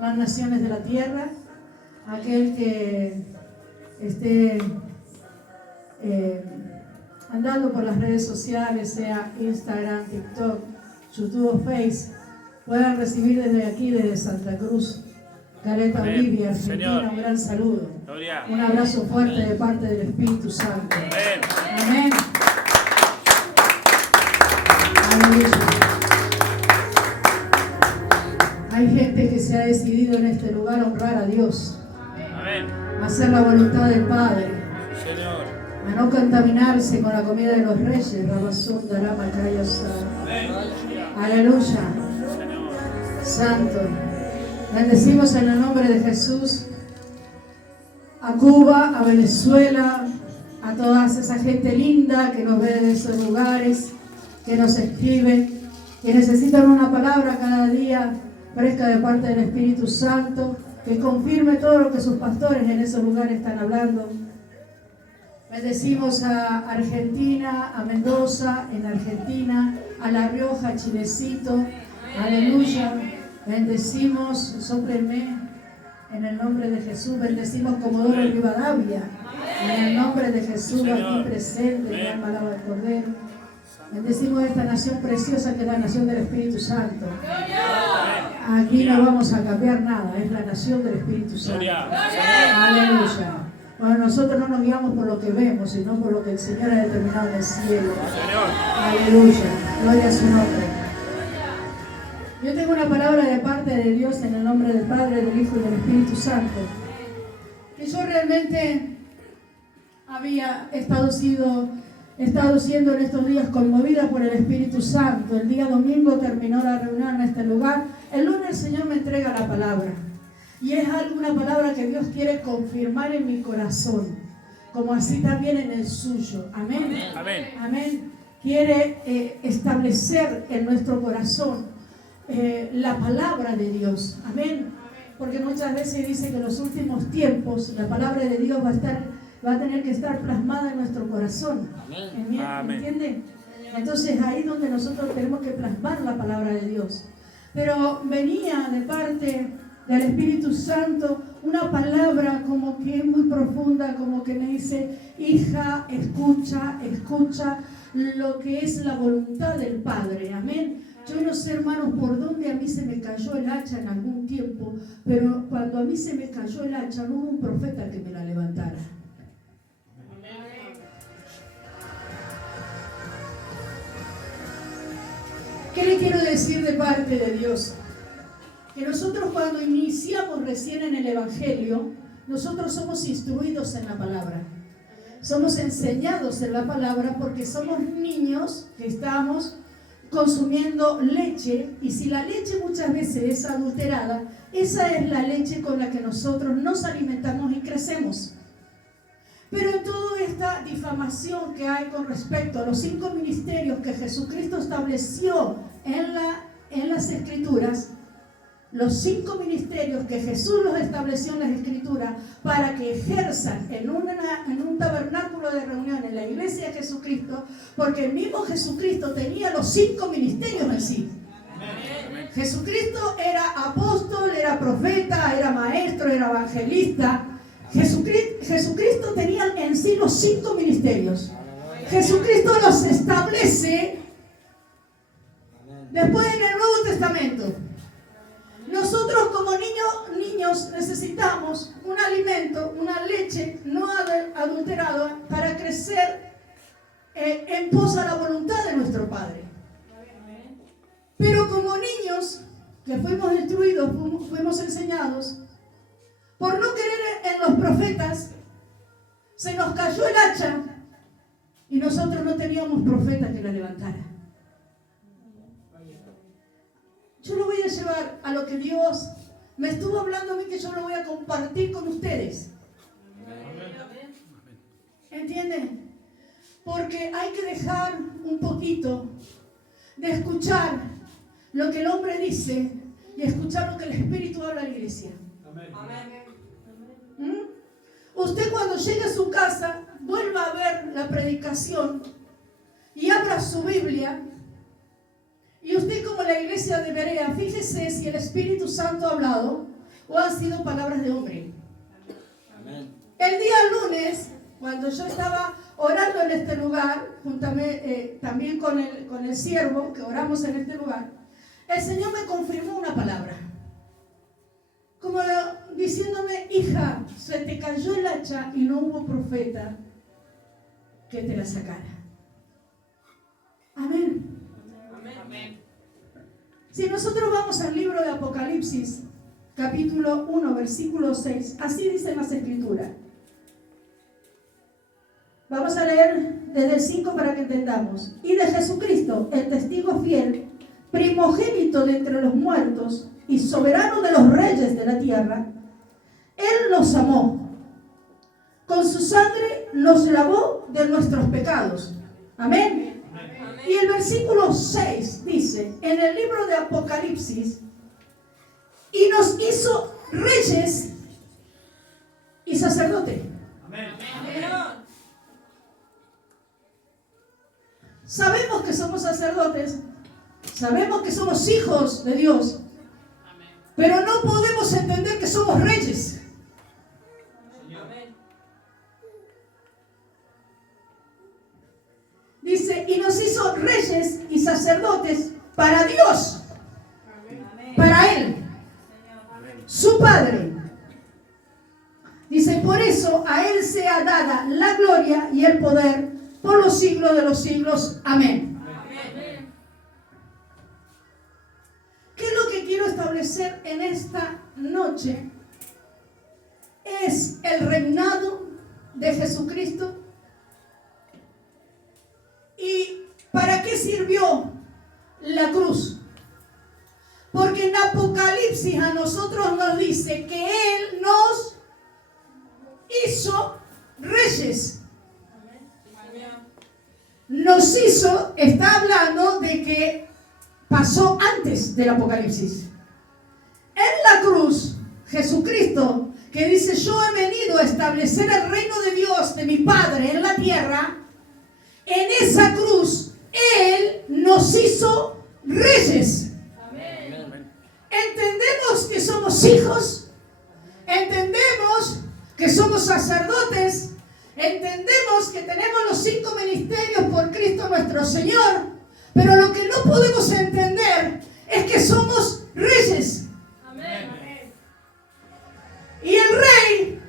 las naciones de la tierra. Aquel que esté andando por las redes sociales, sea Instagram, TikTok, YouTube o Facebook, puedan recibir desde aquí, desde Santa Cruz, Caleta, Bolivia, Argentina, un gran saludo. Gloria. Un abrazo fuerte de parte del Espíritu Santo. Amén. Amén. Aleluya. Hay gente que se ha decidido en este lugar a honrar a Dios. Amén. A hacer la voluntad del Padre. Señor. A no contaminarse con la comida de los reyes. Rabasón, Darama, Cayasa. Aleluya. Santo. Bendecimos en el nombre de Jesús a Cuba, a Venezuela, a toda esa gente linda que nos ve de esos lugares, que nos escribe, que necesitan una palabra cada día fresca de parte del Espíritu Santo, que confirme todo lo que sus pastores en esos lugares están hablando. Bendecimos a Argentina, a Mendoza, en Argentina, a La Rioja, a Chilecito. Aleluya. Bendecimos, sóplenme en el nombre de Jesús. Bendecimos Comodoro Rivadavia. En el nombre de Jesús, aquí presente, mi alma alaba al Cordero. Bendecimos esta nación preciosa que es la nación del Espíritu Santo. Aquí no vamos a cambiar nada, es la nación del Espíritu Santo. Aleluya. Bueno, nosotros no nos guiamos por lo que vemos, sino por lo que el Señor ha determinado en el cielo. Aleluya. Gloria a su nombre. Yo tengo una palabra de parte de Dios en el nombre del Padre, del Hijo y del Espíritu Santo. Que yo realmente había estado siendo en estos días conmovida por el Espíritu Santo. El día domingo terminó la reunión en este lugar. El lunes el Señor me entrega la palabra. Y es alguna palabra que Dios quiere confirmar en mi corazón, como así también en el suyo. Amén. Amén. Amén. Quiere establecer en nuestro corazón la palabra de Dios. Amén. Porque muchas veces dice que en los últimos tiempos la palabra de Dios va a tener que estar plasmada en nuestro corazón. Amén. ¿Entienden? Entonces ahí es donde nosotros tenemos que plasmar la palabra de Dios. Pero venía de parte del Espíritu Santo una palabra como que es muy profunda, como que me dice: hija, escucha lo que es la voluntad del Padre. Amén. Yo no sé, hermanos, por dónde a mí se me cayó el hacha en algún tiempo, pero cuando a mí se me cayó el hacha no hubo un profeta que me la levantara. ¿Qué le quiero decir de parte de Dios? Que nosotros cuando iniciamos recién en el Evangelio, nosotros somos instruidos en la palabra. Somos enseñados en la palabra porque somos niños que estamos consumiendo leche, y si la leche muchas veces es adulterada, esa es la leche con la que nosotros nos alimentamos y crecemos. Pero en toda esta difamación que hay con respecto a los 5 ministerios que Jesucristo estableció en las Escrituras, los 5 ministerios que Jesús los estableció en las Escrituras para que ejerzan en un tabernáculo de reunión en la iglesia de Jesucristo, porque el mismo Jesucristo tenía los 5 ministerios en sí. Amén. Jesucristo era apóstol, era profeta, era maestro, era evangelista. Jesucristo tenía en sí los 5 ministerios. Jesucristo los establece después en el Nuevo Testamento. Nosotros como niños necesitamos un alimento, una leche no adulterada para crecer en pos a la voluntad de nuestro Padre. Pero como niños que fuimos instruidos, fuimos enseñados, por no creer en los profetas, se nos cayó el hacha y nosotros no teníamos profeta que la levantara. Yo lo voy a llevar a lo que Dios me estuvo hablando a mí, que yo lo voy a compartir con ustedes. ¿Entienden? Porque hay que dejar un poquito de escuchar lo que el hombre dice y escuchar lo que el Espíritu habla a la iglesia. Usted cuando llegue a su casa, vuelva a ver la predicación y abra su Biblia. Y usted, como la iglesia de Berea, fíjese si el Espíritu Santo ha hablado o han sido palabras de hombre. Amén. El día lunes, cuando yo estaba orando en este lugar, juntamente también con el siervo que oramos en este lugar, el Señor me confirmó una palabra. Como diciéndome, hija, se te cayó el hacha y no hubo profeta que te la sacara. Amén. Amén. Si nosotros vamos al libro de Apocalipsis, capítulo 1, versículo 6, así dicen las escrituras. Vamos a leer desde el 5 para que entendamos. Y de Jesucristo, el testigo fiel, primogénito de entre los muertos y soberano de los reyes de la tierra, Él nos amó. Con su sangre nos lavó de nuestros pecados. Amén. Amén. Y el versículo 6 dice, en el libro de Apocalipsis, y nos hizo reyes y sacerdotes. Amén. Amén. Sabemos que somos sacerdotes, sabemos que somos hijos de Dios, pero no podemos entender que somos reyes. Amén. Dice, y nos hizo reyes y sacerdotes para Dios, Amén. para Él, su Padre. Dice, por eso a Él sea dada la gloria y el poder por los siglos de los siglos. Amén. Amén. ¿Qué es lo que quiero establecer en esta noche? Es el reinado de Jesucristo. ¿Y para qué sirvió la cruz? Porque en Apocalipsis a nosotros nos dice que Él nos hizo reyes. Nos hizo, está hablando de que pasó antes del Apocalipsis. En la cruz, Jesucristo, que dice, yo he venido a establecer el reino de Dios, de mi Padre en la tierra, en esa cruz, Él nos hizo reyes. Amén. Entendemos que somos hijos, entendemos que somos sacerdotes, entendemos que tenemos los 5 ministerios por Cristo nuestro Señor, pero lo que no podemos entender es que somos reyes. Amén. Y el rey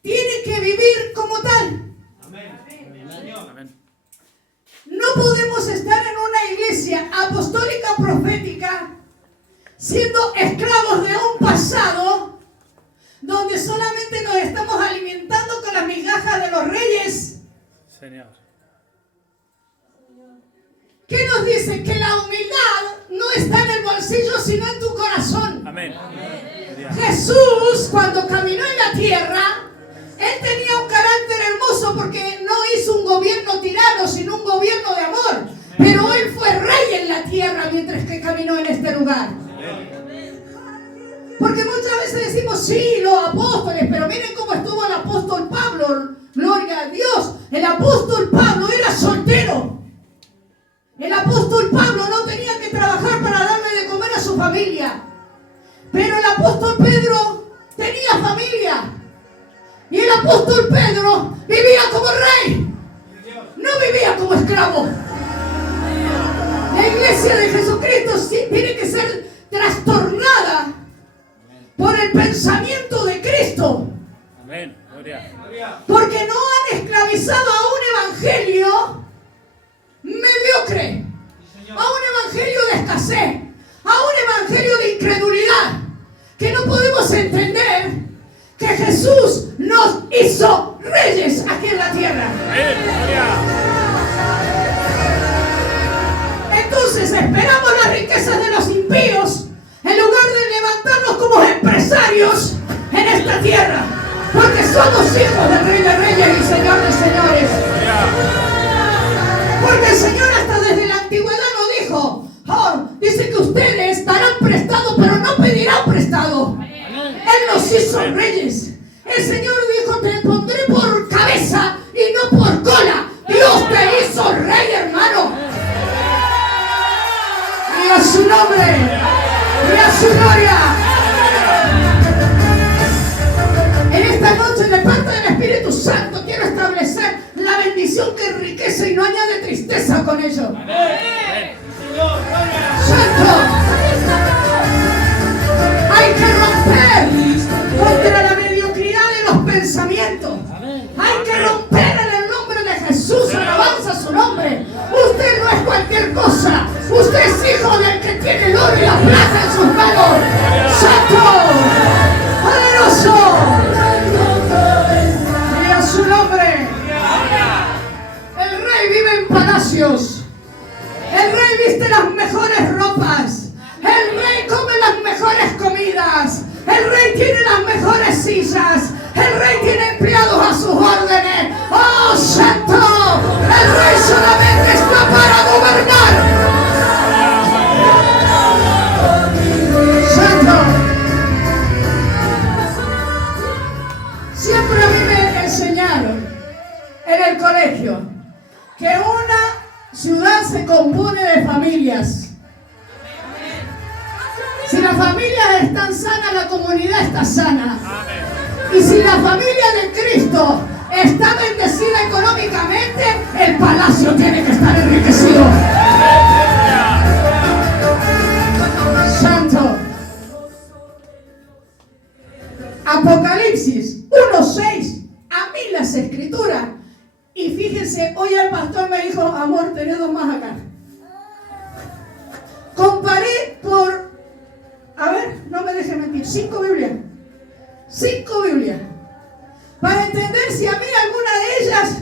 tiene que vivir como tal. Amén. No podemos estar en una iglesia apostólica profética siendo esclavos de un pasado donde solamente nos estamos alimentando con las migajas de los reyes. Señor. ¿Qué nos dice? Que la humildad no está en el bolsillo, sino en tu corazón. Amén. Jesús, cuando caminó en la tierra, Él tenía un carácter hermoso porque no hizo un gobierno tirano, sino un gobierno de amor. Pero Él fue rey en la tierra mientras que caminó en este lugar. Porque muchas veces decimos, sí, los apóstoles, pero miren cómo estuvo el apóstol Pablo, gloria a Dios. El apóstol Pablo era soltero. El apóstol Pablo no tenía que trabajar para darle de comer a su familia. Pero el apóstol Pedro tenía familia. Y el apóstol Pedro vivía como rey. No vivía como esclavo. La iglesia de Jesucristo sí tiene que ser trastornada por el pensamiento de Cristo. Amén. Gloria. Porque no han esclavizado a un evangelio mediocre, a un evangelio de escasez, a un evangelio de incredulidad, que no podemos entender que Jesús nos hizo reyes aquí en la tierra. Amén. Gloria. Entonces esperamos las riquezas de los impíos en lugar de levantarnos como empresarios en esta tierra, porque somos hijos del Rey de Reyes y Señor de Señores. Porque el Señor hasta desde la antigüedad nos dijo, dice que ustedes darán prestado, pero no pedirán prestado. Él nos hizo reyes. El Señor dijo, te pondré por cabeza y no por cola. Dios te hizo rey, hermano. Y a su nombre, y a su gloria. bendición que enriquece y no añade tristeza con ello. Amén. Santo. Hay que romper contra la mediocridad de los pensamientos. Hay que romper en el nombre de Jesús. Alabanza a su nombre. Usted no es cualquier cosa. Usted es hijo del que tiene el oro y la plata en sus manos. Santo. Poderoso. Y a su nombre. El rey vive en palacios. El rey viste las mejores ropas. El rey come las mejores comidas. El rey tiene las mejores sillas. El rey tiene empleados a sus órdenes. ¡Oh, santo! El rey solamente está para gobernar. ¡Santo! Siempre a mí me enseñaron en el colegio que una ciudad se compone de familias. Si las familias están sanas, la comunidad está sana. Y si la familia de Cristo está bendecida económicamente, el palacio tiene que estar enriquecido. Santo. Apocalipsis 1:6. A mí las escrituras. Y fíjense, hoy el pastor me dijo, amor, tenés dos más acá. Comparé por, a ver, no me deje mentir, 5 Biblias. 5 Biblias. Para entender si a mí alguna de ellas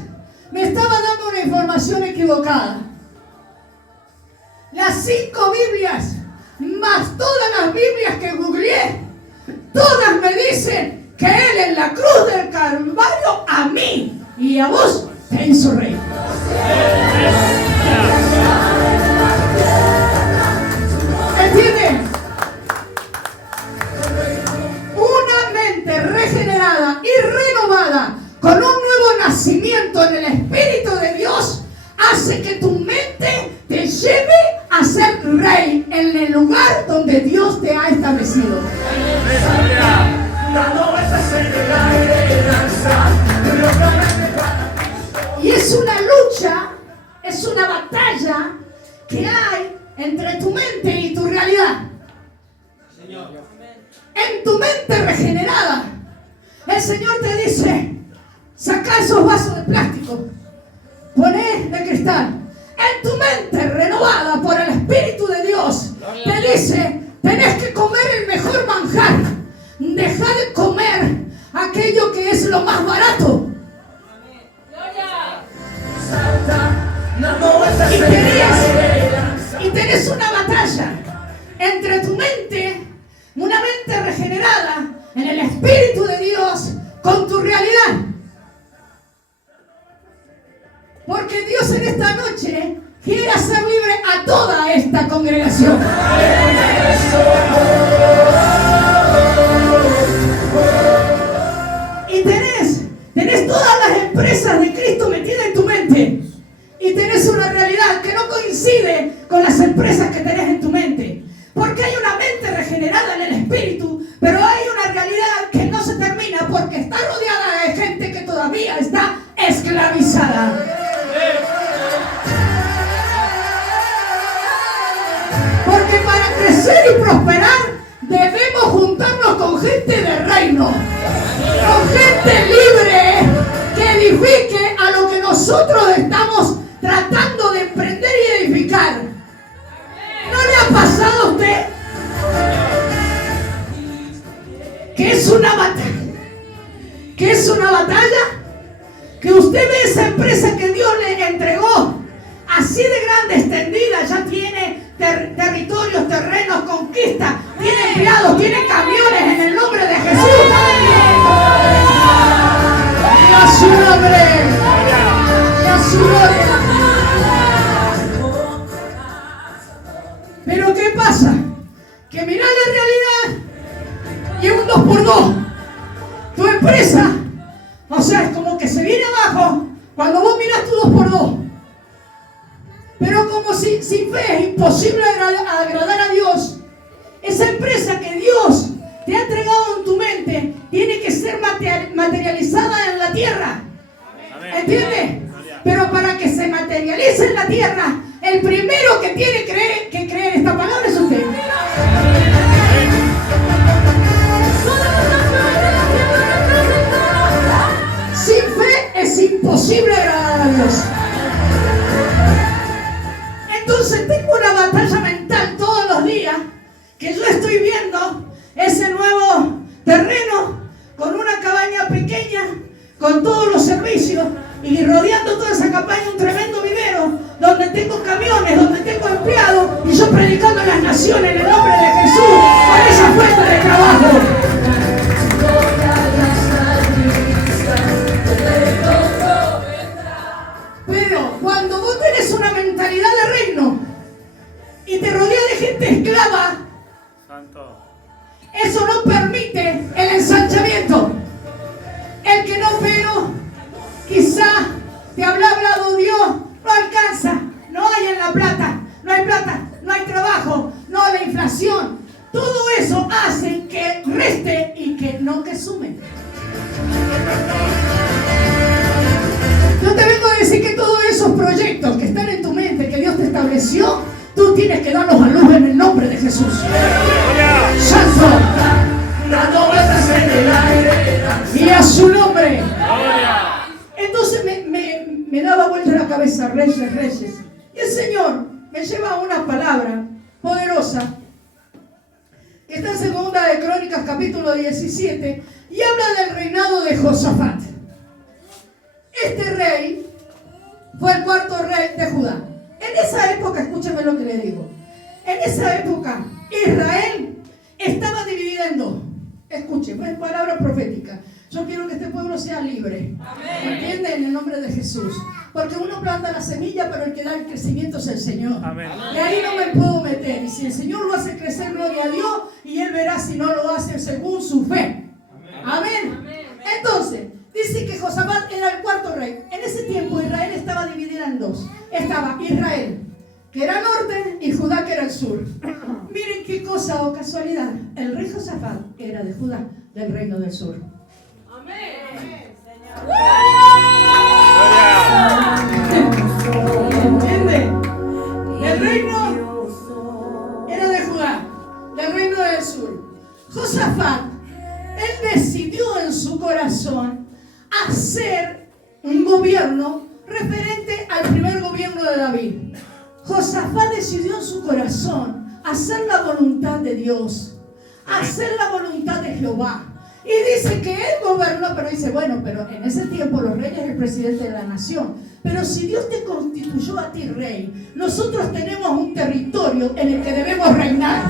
me estaba dando una información equivocada. Las 5 Biblias, más todas las Biblias que googleé, todas me dicen que Él en la cruz del Calvario a mí y a vos te hizo rey. ¿Entienden? Una mente regenerada y renovada con un nuevo nacimiento en el Espíritu de Dios hace que tu mente te lleve a ser rey en el lugar donde Dios te ha establecido. Y es una lucha, es una batalla que hay entre tu mente y tu realidad. En tu mente regenerada, el Señor te dice, saca esos vasos de plástico, poné de cristal. En tu mente renovada por el Espíritu de Dios, te dice, tenés que comer el mejor manjar. Deja de comer aquello que es lo más barato. Y tenés una batalla entre tu mente, una mente regenerada en el Espíritu de Dios, con tu realidad. Porque Dios en esta noche quiere hacer libre a toda esta congregación. Y tenés todas las empresas de Cristo metidas en tu mente. Y tenés una realidad que no coincide con las empresas que tenés en tu mente. Porque hay una mente regenerada en el Espíritu, pero hay una realidad que no se termina porque está rodeada de gente que todavía está esclavizada. Porque para crecer y prosperar debemos juntarnos con gente de reino, con gente libre que edifique a lo que nosotros estamos tratando de emprender y edificar. ¿No le ha pasado a usted que es una batalla? ¿Que es una batalla? Que usted ve esa empresa que Dios le entregó, así de grande, extendida, ya tiene territorios, terrenos, conquista, tiene empleados, tiene camiones en el nombre de Jesús. Y a su nombre, y a su nombre. Pero ¿qué pasa? Que mirá la realidad y un 2x2. Tu empresa, o sea, es como que se viene abajo cuando vos mirás tu 2x2. Pero como sin fe es imposible agradar a Dios, esa empresa que Dios te ha entregado en tu mente tiene que ser materializada en la tierra. ¿Entiendes? Pero imposible agradar a Dios. Entonces tengo una batalla mental todos los días, que yo estoy viendo ese nuevo terreno con una cabaña pequeña, con todos los servicios, y rodeando toda esa campaña un tremendo vivero, donde tengo camiones, donde tengo empleados, y yo predicando en las naciones en el nombre de Jesús, con esa fuerza de trabajo. Pero cuando vos tenés una mentalidad de reino y te rodeas de gente esclava, Santo. eso no permite el ensanchamiento. El que no, pero quizá te habrá hablado Dios, no alcanza, no hay en la plata, no hay trabajo, no, la inflación. Todo eso hace que reste y que no que sume. Yo te vengo a decir que todos esos proyectos que están en tu mente, que Dios te estableció, tú tienes que darlos a luz en el nombre de Jesús. Santo, dando vueltas en el aire, y a su nombre. Entonces me daba vuelta la cabeza, reyes. Y el Señor me lleva a una palabra poderosa que está en Segunda de Crónicas, capítulo 17, y habla del reinado de Josafat. Este rey fue el cuarto rey de Judá. En esa época, escúchame lo que le digo, en esa época Israel estaba dividida en dos. Escuchen, es palabra profética. Yo quiero que este pueblo sea libre. ¿Entienden? En el nombre de Jesús. Porque uno planta la semilla, pero el que da el crecimiento es el Señor. Amén. Y ahí no me puedo meter. Y si el Señor lo hace crecer, gloria a Dios, y Él verá si no lo hace según su fe. Amén. Entonces, dice que Josafat era el cuarto rey. En ese tiempo Israel estaba dividida en dos. Estaba Israel, que era norte, y Judá, que era el sur. Miren qué cosa o casualidad. El rey Josafat era de Judá, del reino del sur. ¿Entiende? El reino era de Judá, del reino del sur. Josafat, él decidió en su corazón hacer un gobierno referente al primer gobierno de David. Josafat decidió en su corazón hacer la voluntad de Dios, hacer la voluntad de Jehová. Y dice que él gobernó, pero dice, bueno, pero en ese tiempo los reyes es el presidente de la nación. Pero si Dios te constituyó a ti rey, nosotros tenemos un territorio en el que debemos reinar.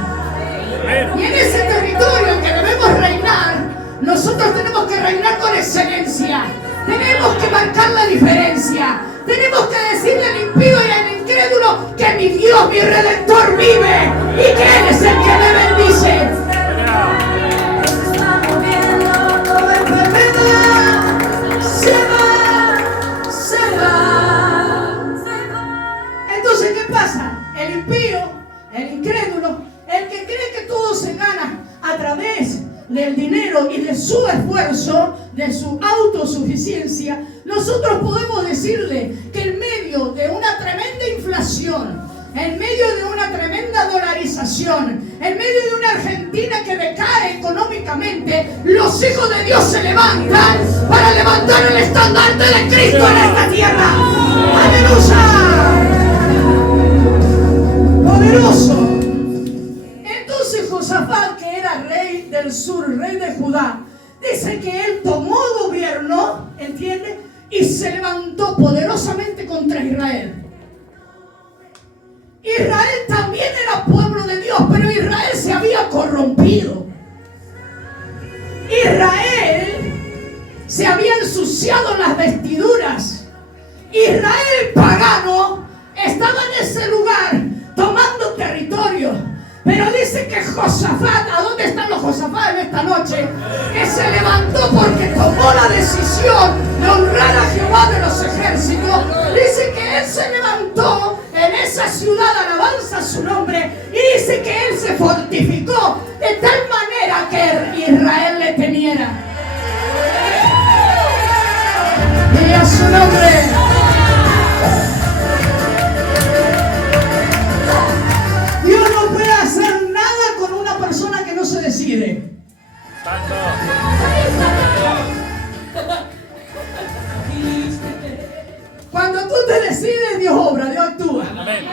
Y en ese territorio en que debemos reinar, nosotros tenemos que reinar con excelencia. Tenemos que marcar la diferencia. Tenemos que decirle al impío y al incrédulo que mi Dios, mi Redentor vive y que Él es el que me bendice. Entonces, ¿qué pasa? El impío, el incrédulo, el que cree que todo se gana a través del dinero y de su esfuerzo, de su autosuficiencia, nosotros podemos decirle que en medio de una tremenda inflación, en medio de una tremenda dolarización, en medio de una Argentina que decae económicamente, los hijos de Dios se levantan para levantar el estandarte de Cristo en esta tierra. ¡Aleluya! Poderoso. Entonces Josafat, que era rey del sur, rey de Judá, dice que él tomó gobierno, ¿entiende? Y se levantó poderosamente contra Israel. Israel también era pueblo de Dios, pero Israel se había corrompido. Israel se había ensuciado las vestiduras. Israel pagano estaba en ese lugar tomando territorio. Pero dice que Josafat, ¿a dónde están los Josafat en esta noche? Que se levantó porque tomó la decisión de honrar a Jehová de los ejércitos. Dice que él se levantó en esa ciudad, alabanza su nombre, y dice que él se fortificó de tal manera que Israel le temiera. Y a su nombre. Dios no puede hacer nada con una persona que no se decide. decide, Dios obra, Dios actúa. Amén.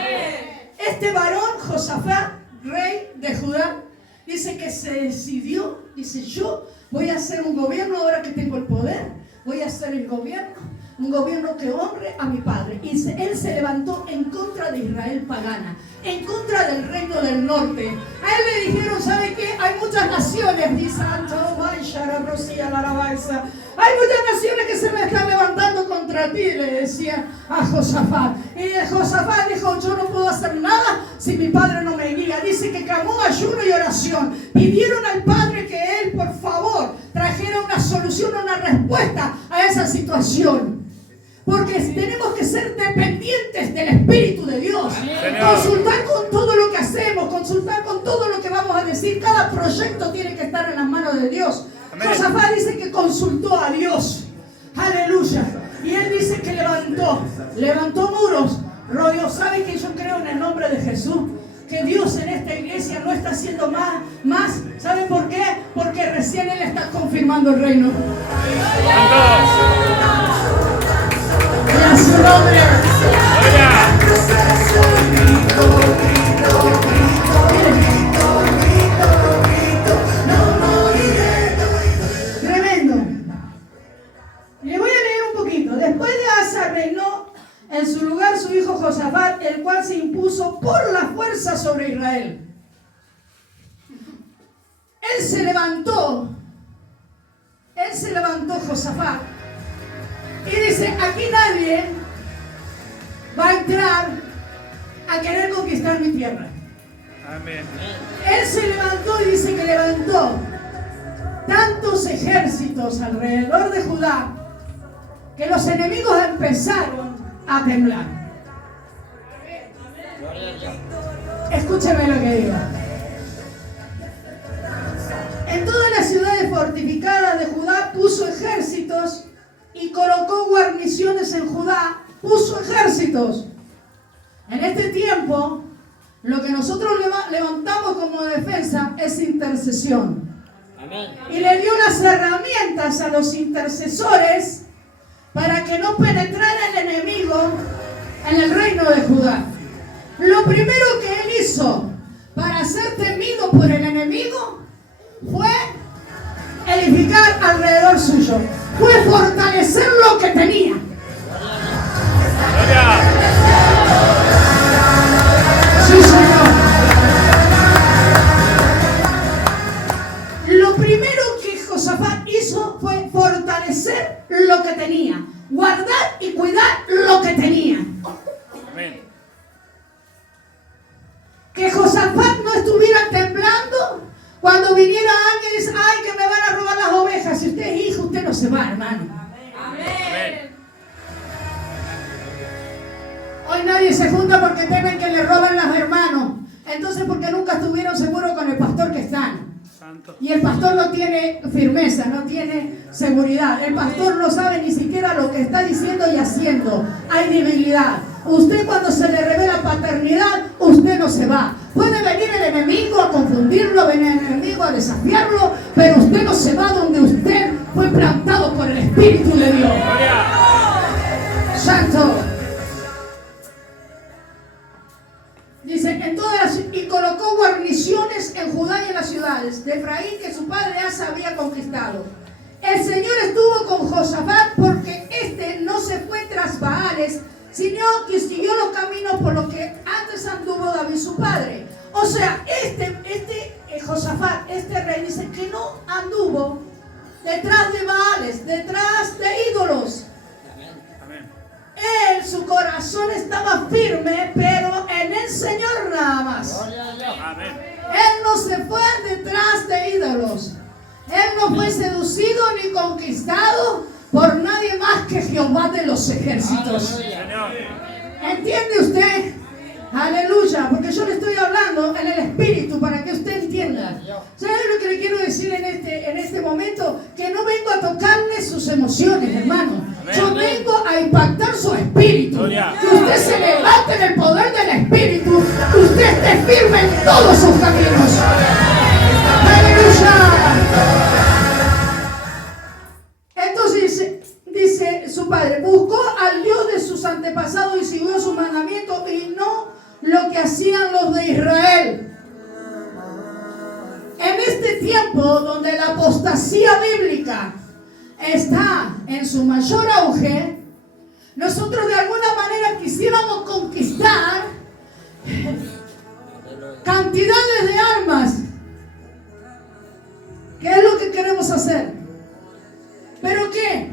Este varón, Josafat, rey de Judá, dice que se decidió, dice, yo voy a hacer un gobierno ahora que tengo el poder, voy a hacer el gobierno, un gobierno que honre a mi padre. Y él se levantó en contra de Israel pagana, en contra del reino del norte. A él le dijeron, ¿sabe qué? Hay muchas naciones, dice, hay muchas naciones que se me están levantando contra ti, le decía a Josafat. Y Josafat dijo, yo no puedo hacer nada si mi padre no me guía. Dice que clamó ayuno y oración. Pidieron al padre que él, por favor, trajera una solución, una respuesta a esa situación. Porque tenemos que ser dependientes del Espíritu de Dios. Señor. Consultar con todo lo que hacemos, consultar con todo lo que vamos a decir. Cada proyecto tiene que estar en las manos de Dios. Amén. Josafat dice que consultó a Dios. Aleluya. Y él dice que levantó muros, rodeó. ¿Sabe que yo creo en el nombre de Jesús? Que Dios en esta iglesia no está haciendo más. ¿Sabe por qué? Porque recién Él está confirmando el reino. Y a su nombre. Tremendo. Le voy a leer un poquito. Después de Asa reinó en su lugar su hijo Josafat, el cual se impuso por la fuerza sobre Israel. Él se levantó Josafat, y dice, aquí nadie va a entrar a querer conquistar mi tierra. Amén. Él se levantó y dice que levantó tantos ejércitos alrededor de Judá que los enemigos empezaron a temblar. Escúcheme lo que digo. En todas las ciudades fortificadas de Judá puso ejércitos y colocó guarniciones en Judá, puso ejércitos. En este tiempo, lo que nosotros levantamos como defensa es intercesión. Amén. Y le dio las herramientas a los intercesores para que no penetrara el enemigo en el reino de Judá. Lo primero que él hizo para ser temido por el enemigo fue edificar alrededor suyo, fue fortalecer lo que tenía. Gloria. Sí, Señor. Lo primero que Josafat hizo fue fortalecer lo que tenía, guardar y cuidar lo que tenía. Amén. Que Josafat no estuviera temblando cuando viniera alguien y dice, ay, que me van a robar las ovejas. Si usted es hijo, usted no se va, hermano. Amén. Hoy nadie se junta porque temen que le roban los hermanos. Entonces, porque nunca estuvieron seguros con el pastor que están. Santo. Y el pastor no tiene firmeza, no tiene seguridad. El pastor no sabe ni siquiera lo que está diciendo y haciendo. Hay debilidad. Usted cuando se le revela paternidad, usted no se va. Puede venir el enemigo a confundirlo, venir el enemigo a desafiarlo, pero usted no se va donde usted fue plantado por el Espíritu de Dios. Gloria. Santo. Dice, en todas las, y colocó guarniciones en Judá y en las ciudades de Efraín que su padre Asa había conquistado. El Señor estuvo con Josafat porque éste no se fue tras Baales, sino que siguió los caminos por los que antes anduvo David su padre. O sea, Josafat, este rey, dice que no anduvo detrás de Baales, detrás de ídolos. Amén. Él, su corazón estaba firme, pero en el Señor nada más. Amén. Él no se fue detrás de ídolos. Él no fue seducido ni conquistado por nadie más que Jehová de los ejércitos. Señor. ¿Entiende usted? Aleluya, porque yo le estoy hablando en el Espíritu para que usted entienda. ¿Sabe lo que le quiero decir en este momento? Que no vengo a tocarle sus emociones, hermano. Yo vengo a impactar su espíritu. Gloria. Que usted se levante en el poder del Espíritu. Que usted esté firme en todos sus caminos. Aleluya. Entonces dice su padre, buscó al Dios de sus antepasados y siguió este tiempo donde la apostasía bíblica está en su mayor auge, nosotros de alguna manera quisiéramos conquistar cantidades de almas. ¿Qué es lo que queremos hacer? ¿Pero qué?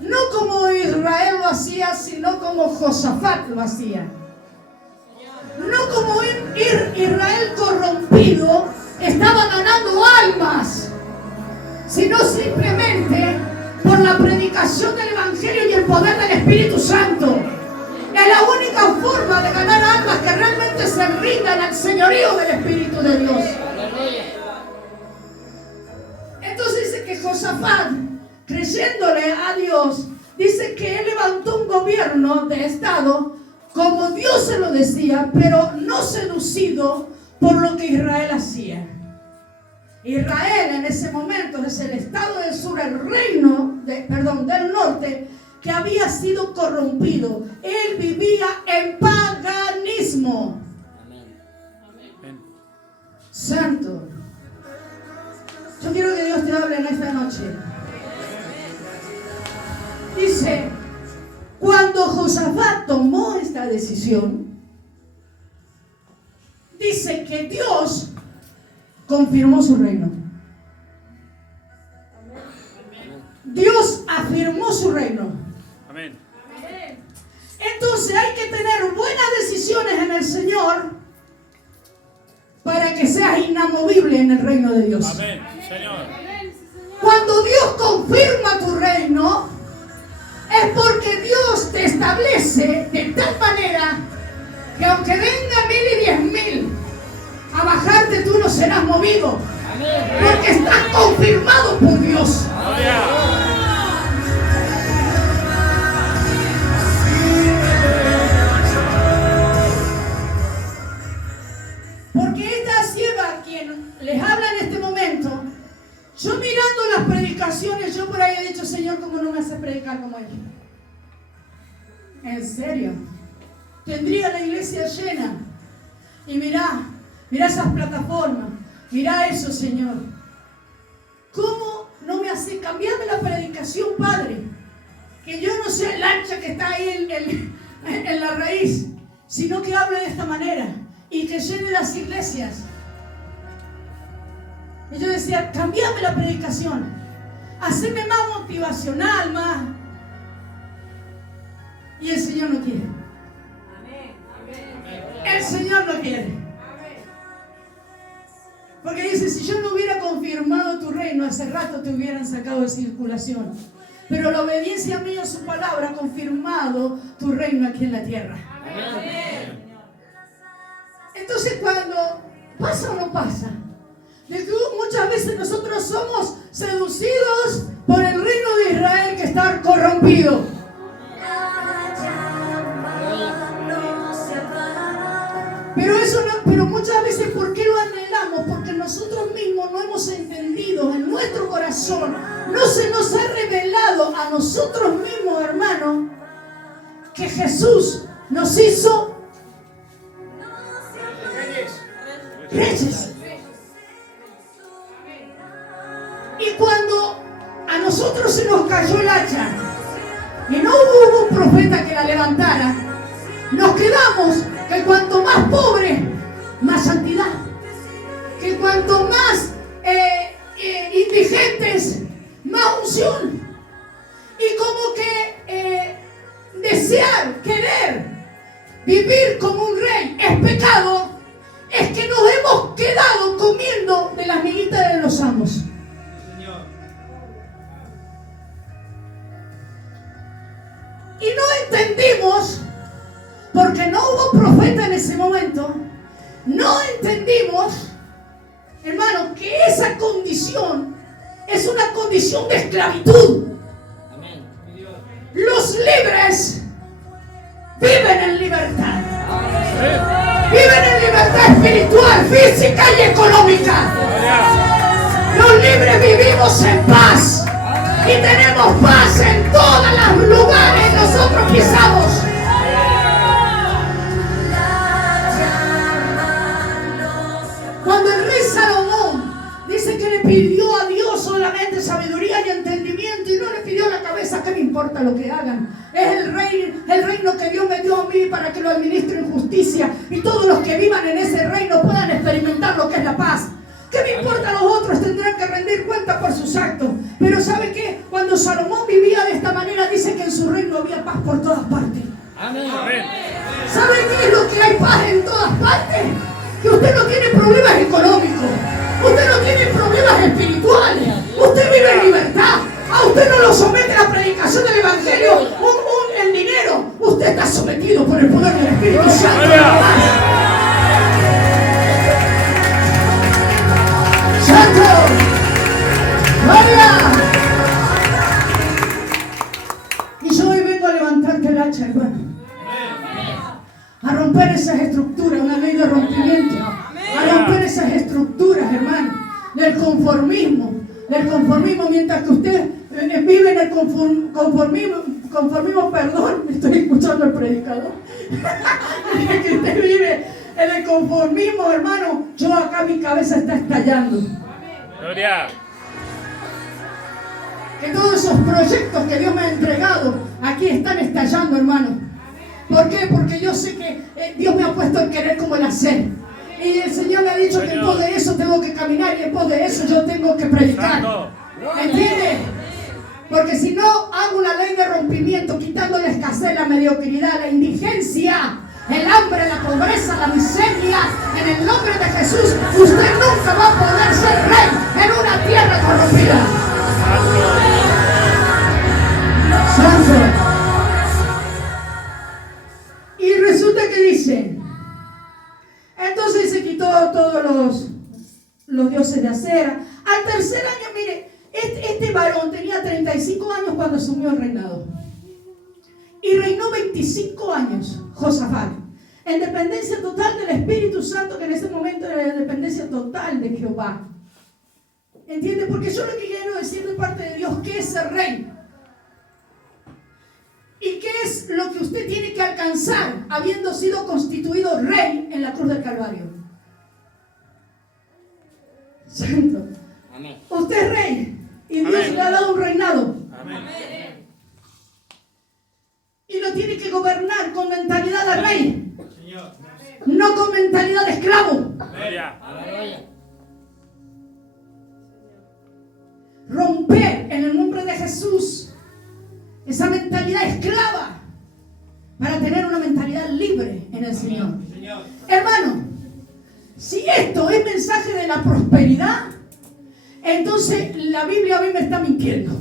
No como Israel lo hacía, sino como Josafat lo hacía. No como Israel corrompido estaba ganando almas, sino simplemente por la predicación del Evangelio y el poder del Espíritu Santo. Es la única forma de ganar almas que realmente se rindan al señorío del Espíritu de Dios. Entonces dice que Josafat, creyéndole a Dios, dice que él levantó un gobierno de Estado como Dios se lo decía, pero no seducido por lo que Israel hacía. Israel en ese momento es el estado del sur, el reino del norte, que había sido corrompido. Él vivía en paganismo. Amén. Santo. Yo quiero que Dios te hable en esta noche. Dice, cuando Josafat tomó esta decisión, dice que Dios confirmó su reino. Dios afirmó su reino. Amén. Entonces hay que tener buenas decisiones en el Señor para que seas inamovible en el reino de Dios. Amén, Señor. Cuando Dios confirma tu reino, es porque Dios te establece de tal manera que aunque venga 1000 y 10.000 a bajarte, tú no serás movido. Porque estás confirmado por Dios. Porque esta sierva, quien les habla en este momento, yo mirando las predicaciones, yo por ahí he dicho, Señor, ¿cómo no me hace predicar como ella? En serio. Tendría la iglesia llena. Y mirá esas plataformas. Mirá eso, Señor. ¿Cómo no me hace cambiarme la predicación, Padre? Que yo no sea el hacha que está ahí en la raíz, sino que hable de esta manera y que llene las iglesias. Y yo decía, cambiame la predicación, haceme más motivacional, más. Y el Señor no quiere. El Señor no quiere. Porque dice, si yo no hubiera confirmado tu reino, hace rato te hubieran sacado de circulación. Pero la obediencia mía a su palabra ha confirmado tu reino aquí en la tierra. Entonces, cuando pasa o no pasa, de que muchas veces nosotros somos seducidos por el reino de Israel que está corrompido. Pero muchas veces, ¿por qué lo anhelamos? Porque nosotros mismos no hemos entendido en nuestro corazón, no se nos ha revelado a nosotros mismos, hermanos, que Jesús nos hizo reyes. Y cuando a nosotros se nos cayó el hacha y no hubo un profeta que la levantara, nos quedamos que cuanto más pobre, más santidad. Que cuanto más indigentes, más unción. Y como que desear, querer vivir como un rey es pecado, es que nos hemos quedado comiendo de las miguitas de los amos. Y no entendimos, porque no hubo profeta en ese momento, no entendimos, hermano, que esa condición es una condición de esclavitud. Amén. Los libres viven en libertad. Viven en libertad espiritual, física y económica. Los libres vivimos en paz y tenemos paz en todos los lugares que nosotros pisamos. Cuando el rey Salomón dice pidió a Dios solamente sabiduría y entendimiento y no le pidió la cabeza. ¿Qué me importa lo que hagan? Es el reino que Dios me dio a mí para que lo administre en justicia y todos los que vivan en ese reino puedan experimentar lo que es la paz. ¿Qué me importa? Los otros tendrán que rendir cuenta por sus actos. Pero ¿sabe qué? Cuando Salomón vivía de esta manera, dice que en su reino había paz por todas partes. Amén. Amén. ¿Sabe qué es lo que hay paz en todas partes? Que usted no tiene problemas económicos, usted no tiene problemas espirituales, usted vive en libertad. A usted no lo somete la predicación del evangelio, el dinero. Usted está sometido por el poder del Espíritu Santo. ¡Santo! ¡Gloria! Y yo hoy vengo a levantarte el hacha, hermano. A romper esas estructuras, una ley de rompimiento. A romper esas estructuras, hermano, del conformismo. Mientras que usted vive en el conformismo, perdón, estoy escuchando al predicador. Mientras que usted vive en el conformismo, hermano, yo acá mi cabeza está estallando. Gloria. Que todos esos proyectos que Dios me ha entregado aquí están estallando, hermano. ¿Por qué? Porque yo sé que Dios me ha puesto el querer como el hacer. Y el Señor me ha dicho que en pos de eso tengo que caminar y en pos de eso yo tengo que predicar. ¿Entiendes? Porque si no hago una ley de rompimiento, quitando la escasez, la mediocridad, la indigencia, el hambre, la pobreza, la miseria, en el nombre de Jesús, usted nunca va a poder ser rey en una tierra corrompida. Santo. Y resulta que dice, entonces se quitó todos los dioses de acera. Al tercer año, mire, este varón tenía 35 años cuando asumió el reinado. Y reinó 25 años, Josafat, en dependencia total del Espíritu Santo, que en ese momento era la dependencia total de Jehová. ¿Entiende? Porque yo lo que quiero decir de parte de Dios, ¿qué es ser rey? ¿Y qué es lo que usted tiene que alcanzar habiendo sido constituido rey en la cruz del Calvario? Santo. Amén. Usted es rey y Dios Amén. le ha dado un reinado. Amén. Y lo tiene que gobernar con mentalidad de rey, no con mentalidad de esclavo. Gloria. Aleluya. Romper en el nombre de Jesús esa mentalidad esclava para tener una mentalidad libre en el Señor. Hermano, si esto es mensaje de la prosperidad, entonces la Biblia a mí me está mintiendo.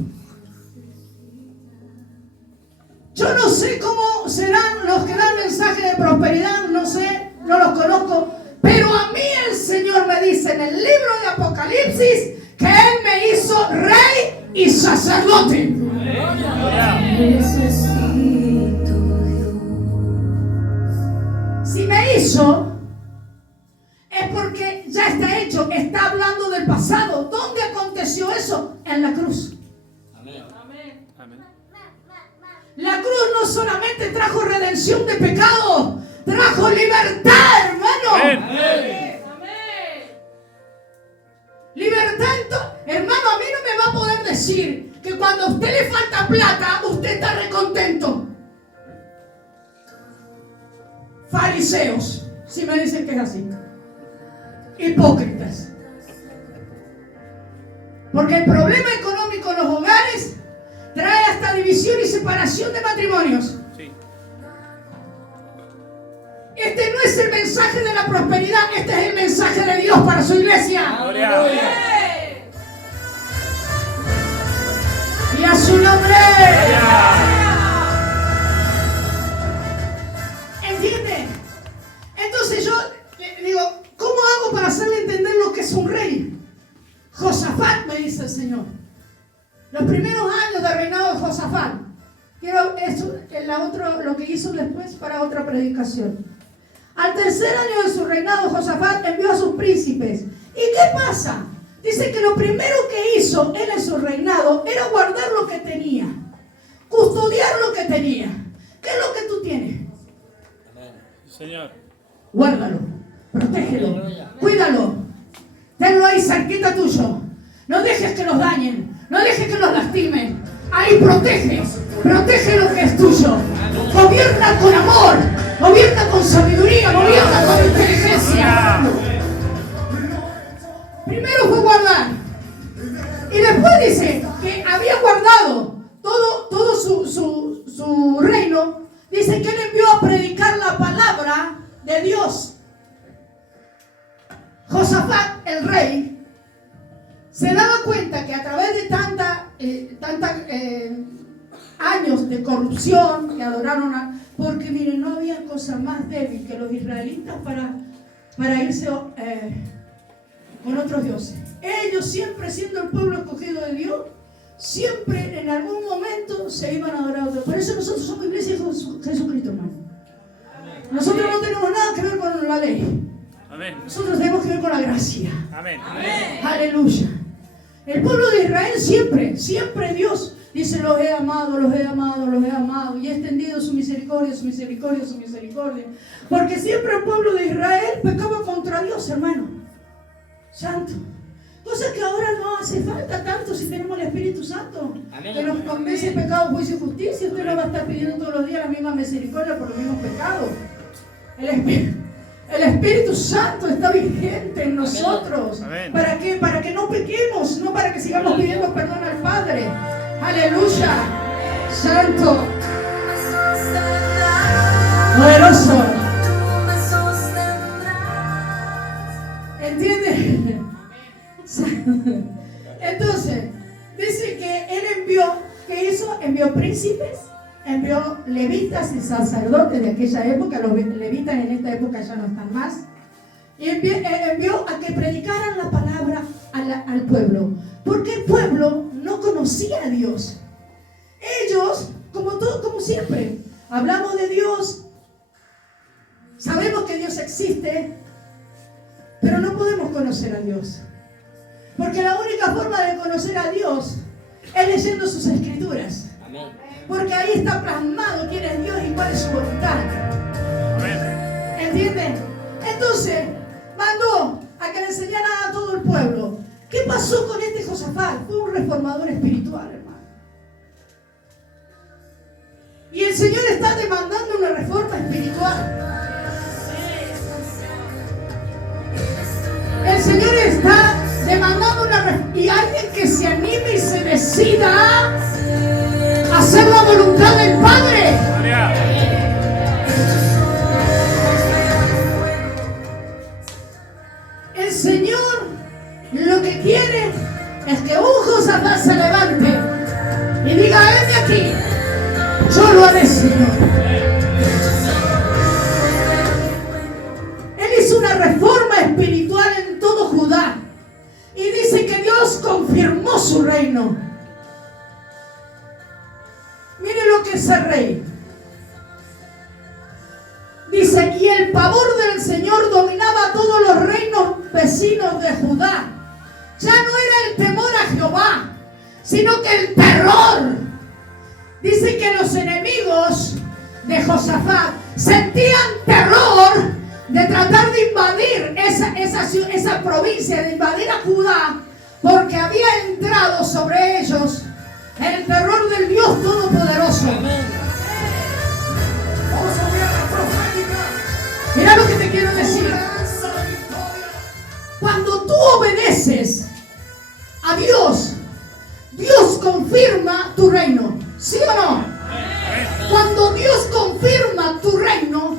Yo no sé cómo serán los que dan mensaje de prosperidad, no sé, no los conozco, pero a mí el Señor me dice en el libro de Apocalipsis que Él me hizo rey y sacerdote. Si me hizo, es porque ya está hecho. Está hablando del pasado. ¿Dónde aconteció eso? En la cruz. Amén. Amén. La cruz no solamente trajo redención de pecado, trajo libertad, hermano. Amén. Libertad, hermano, a mí no me va a poder decir que cuando a usted le falta plata, usted está recontento. Fariseos, si me dicen que es así. Hipócritas. Porque el problema económico en los hogares trae hasta división y separación de matrimonios. Sí. Este no es el mensaje de la prosperidad, este es el mensaje de Dios para su iglesia. Gloria. Y a su nombre. ¿Entiende? Entonces yo le digo, ¿cómo hago para hacerle entender lo que es un rey? Josafat, me dice el Señor. Los primeros años de reinado de Josafat. Quiero eso, lo que hizo después para otra predicación. Al tercer año de su reinado, Josafat envió a sus príncipes. ¿Y qué pasa? Dice que lo primero que hizo él en su reinado era guardar lo que tenía, custodiar lo que tenía. ¿Qué es lo que tú tienes? Señor. Guárdalo, protégelo, cuídalo, tenlo ahí cerquita tuyo. No dejes que los dañen. No dejes que los lastimen. Ahí protege. Protege lo que es tuyo. Gobierna con amor. Gobierna con sabiduría. Gobierna con inteligencia. Primero fue guardar. Y después dice que había guardado todo su reino. Dice que él envió a predicar la palabra de Dios. Josafat, el rey, se daba cuenta que a través de tanta años de corrupción que adoraron porque miren, no había cosa más débil que los israelitas para irse con otros dioses. Ellos siempre siendo el pueblo escogido de Dios, siempre en algún momento se iban a adorar a otros. Por eso nosotros somos iglesia de Jesucristo, hermano. Nosotros no tenemos nada que ver con la ley. Amén. Nosotros tenemos que ver con la gracia. Amén. Aleluya. El pueblo de Israel siempre Dios dice: los he amado, los he amado, los he amado, y he extendido su misericordia, su misericordia, su misericordia. Porque siempre el pueblo de Israel pecaba contra Dios, hermano. Santo. Cosa que ahora no hace falta tanto si tenemos el Espíritu Santo. Amén. Que nos convence de pecado, juicio y justicia. Usted no va a estar pidiendo todos los días la misma misericordia por los mismos pecados. El Espíritu Santo está vigente en nosotros. Amén. ¿Para qué? Para que no pequemos, no para que sigamos pidiendo perdón al Padre. Aleluya. Santo. Poderoso. ¿Entiende? Entonces, dice que él envió, ¿qué hizo? Envió príncipes, envió levitas y sacerdotes de aquella época. Los levitas en esta época ya no están más. Y envió a que predicaran la palabra al pueblo. Porque el pueblo no conocía a Dios. Ellos, como siempre, hablamos de Dios, sabemos que Dios existe, pero no podemos conocer a Dios. Porque la única forma de conocer a Dios es leyendo sus escrituras. Amén. Porque ahí está plasmado quién es Dios y cuál es su voluntad. Amén. ¿Entienden? Entonces, mandó a que le enseñara a todo el pueblo. ¿Qué pasó con este Josafat? Fue un reformador espiritual, hermano. Y el Señor está demandando una reforma espiritual. El Señor está demandando y alguien que se anime y se decida a hacer la voluntad del Padre. El Señor lo que quiere es que un Josafat se levante y diga: heme aquí, yo lo haré, Señor. Él hizo una reforma espiritual en todo Judá. Y dice que Dios confirmó su reino. Mire lo que es el rey. Dice: y el pavor del Señor dominaba a todos los reinos vecinos de Judá. Ya no era el temor a Jehová, sino que el terror. Dice que los enemigos de Josafat sentían terror de tratar de invadir esa provincia, de invadir a Judá, porque había entrado sobre ellos el terror del Dios Todopoderoso. Vamos a ver la profética. Mira lo que te quiero decir. Cuando tú obedeces a Dios, Dios confirma tu reino. ¿Sí o no? Cuando Dios confirma tu reino,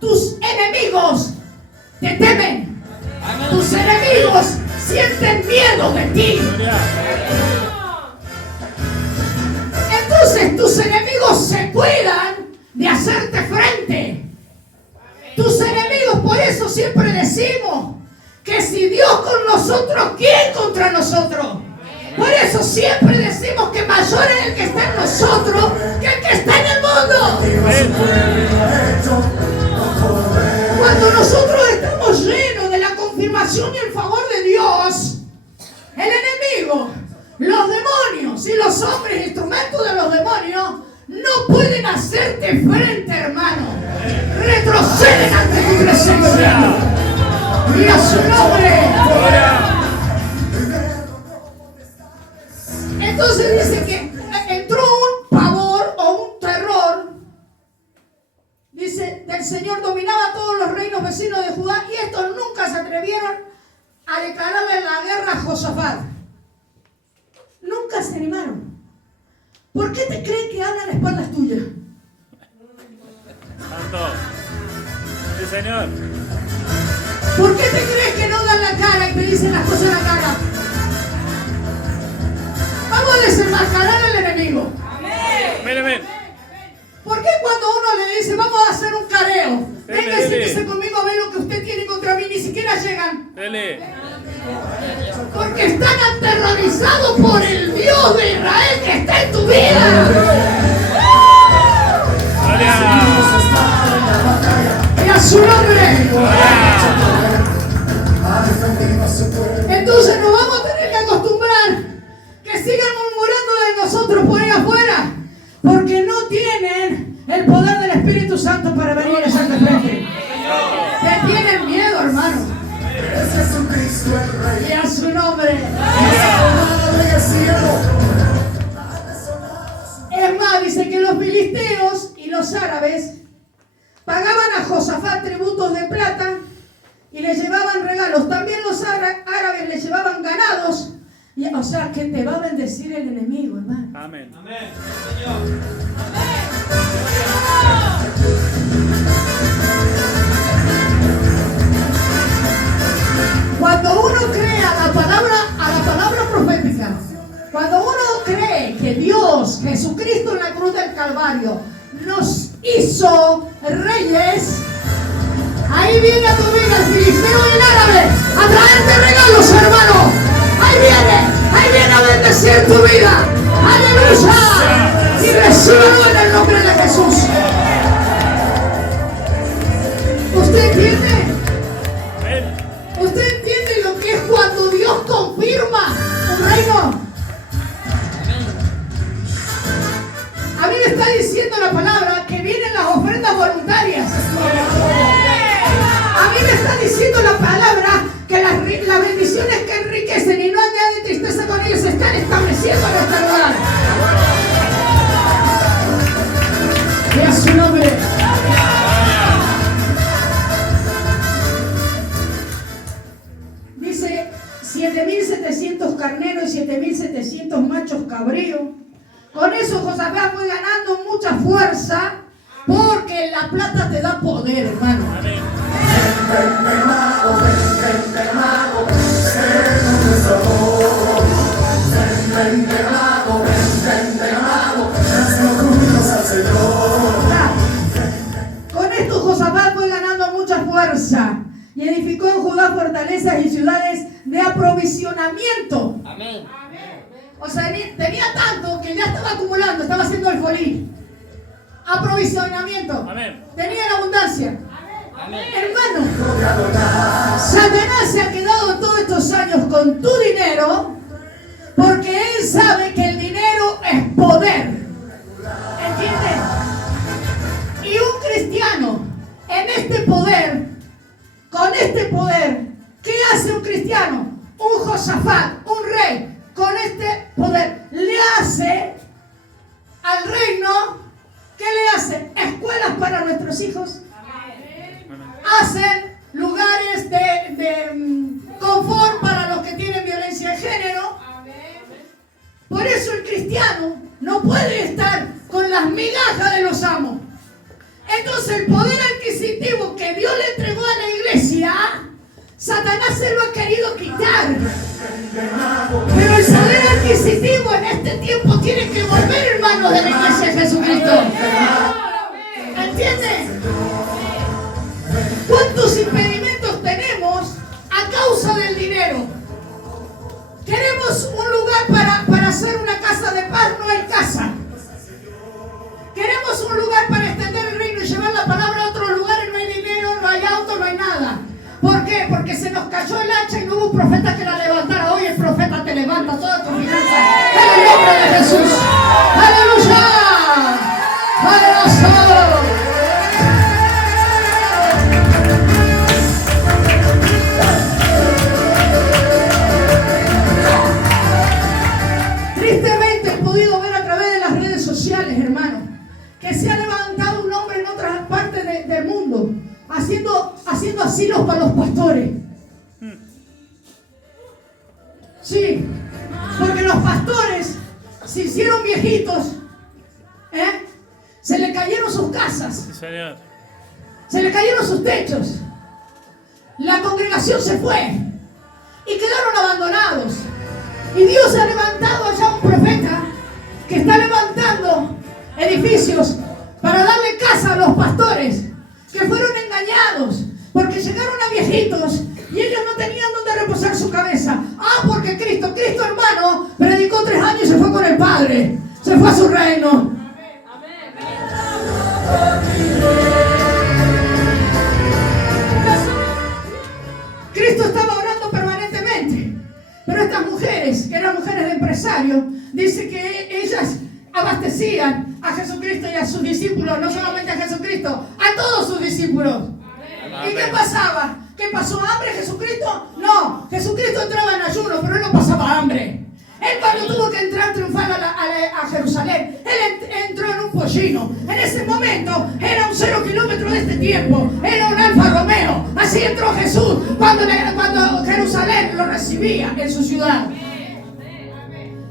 tus enemigos te temen. Tus enemigos sienten miedo de ti. Entonces tus enemigos se cuidan de hacerte frente. Tus enemigos, por eso siempre decimos que si Dios con nosotros, ¿quién contra nosotros? Por eso siempre decimos que mayor es el que está en nosotros que el que está en el mundo. Cuando nosotros estamos llenos de la confirmación y el favor de Dios, el enemigo, los demonios y los hombres instrumentos de los demonios no pueden hacerte frente, hermano. Retroceden ante tu presencia. Y a su nombre. Entonces dice que entró un pavor o un terror. Dice, del Señor dominaba todos los reinos vecinos de Judá y estos nunca se atrevieron a declararle la guerra a Josafat. Nunca se animaron. ¿Por qué te creen que hablan a espaldas tuyas? Santo. Sí, Señor. ¿Por qué te crees que no dan la cara y te dicen las cosas en la cara? Vamos a desenmascarar al enemigo. Amén, amén. ¿Por qué cuando uno le dice, vamos a hacer un careo? Venga y siéntese conmigo a ver lo que usted tiene contra mí, ni siquiera llegan. Dele. Porque están aterrorizados por el Dios de Israel que está en tu vida. Gloria. Y a su nombre. Entonces nos vamos a tener que acostumbrar que sigan murmurando de nosotros por ahí afuera, porque no tienen el poder del Espíritu Santo para venir a echarte frente. Te tienen miedo, hermano. Y a su nombre. Es más, dice que los filisteos y los árabes pagaban a Josafat tributos de plata y le llevaban regalos. También los árabes le llevaban ganados. Y, o sea, que te va a bendecir el enemigo, hermano. Amén. Amén. Cuando uno cree a la palabra profética, cuando uno cree que Dios, Jesucristo en la cruz del Calvario, nos hizo reyes, ahí viene a tu vida el filisteo y el árabe a traerte regalos, hermano. Ahí viene a bendecir tu vida. Aleluya. Y recíbelo en el nombre de Jesús. ¿Usted entiende? ¿Usted entiende lo que es cuando Dios confirma un reino? A mí me está diciendo la palabra que vienen las ofrendas voluntarias. A mí me está diciendo la palabra que las bendiciones que enriquecen y no añaden tristeza con ellos se están estableciendo en este lugar. Y a su nombre. Dice 7.700 carneros y 7.700 machos cabríos. Con eso Josafat fue ganando mucha fuerza, porque la plata te da poder, hermano. Amén. Con esto Josafat fue ganando mucha fuerza y edificó en Judá fortalezas y ciudades de aprovisionamiento. Amén. O sea, tenía tanto que ya estaba acumulando, estaba haciendo el folín. Aprovisionamiento. Amén. Tenía la abundancia. Amén. Hermano, Satanás se ha quedado todos estos años con tu dinero porque él sabe que el dinero es poder. ¿Entiendes? Y un cristiano en este poder, con este poder, ¿qué hace un cristiano? Un Josafat, un rey, con este poder, le hace al reino, ¿qué le hace? Escuelas para nuestros hijos. Hacen lugares de confort para los que tienen violencia de género. Por eso el cristiano no puede estar con las migajas de los amos. Entonces el poder adquisitivo que Dios le entregó a la iglesia, Satanás se lo ha querido quitar. Pero el poder adquisitivo en este tiempo tiene que volver, hermanos de la iglesia de Jesucristo. ¿Entiendes? ¿Cuántos impedimentos tenemos a causa del dinero? Queremos un lugar para hacer una casa de paz, no hay casa. Queremos un lugar para extender el reino y llevar la palabra a otros lugares, no hay dinero, no hay auto, no hay nada. ¿Por qué? Porque se nos cayó el hacha y no hubo un profeta que la levantara. Hoy el profeta te levanta toda tu finanza. En el nombre de Jesús. ¡Aleluya! ¡Aleluya! Tristemente los pastores se hicieron viejitos, se le cayeron sus casas, Sí, Señor. se le cayeron sus techos, la congregación se fue y quedaron abandonados. Y Dios ha levantado allá un profeta que está levantando edificios para darle casa a los pastores que fueron engañados porque llegaron a viejitos y ellos no tenían donde reposar su cabeza. Porque Cristo, hermano, predicó 3 años y se fue con el Padre, se fue a su reino. Cristo estaba orando permanentemente, pero estas mujeres, que eran mujeres de empresarios, dice que ellas abastecían a Jesucristo y a sus discípulos, no solamente a Jesucristo, a todos sus discípulos. ¿Y qué pasaba? ¿Qué pasó? ¿Hambre Jesucristo? No, Jesucristo entraba en ayuno, pero él no pasaba hambre. Él cuando tuvo que entrar triunfar a Jerusalén, él entró en un pollino. En ese momento era un 0 kilómetro de este tiempo, era un Alfa Romeo. Así entró Jesús cuando Jerusalén lo recibía en su ciudad.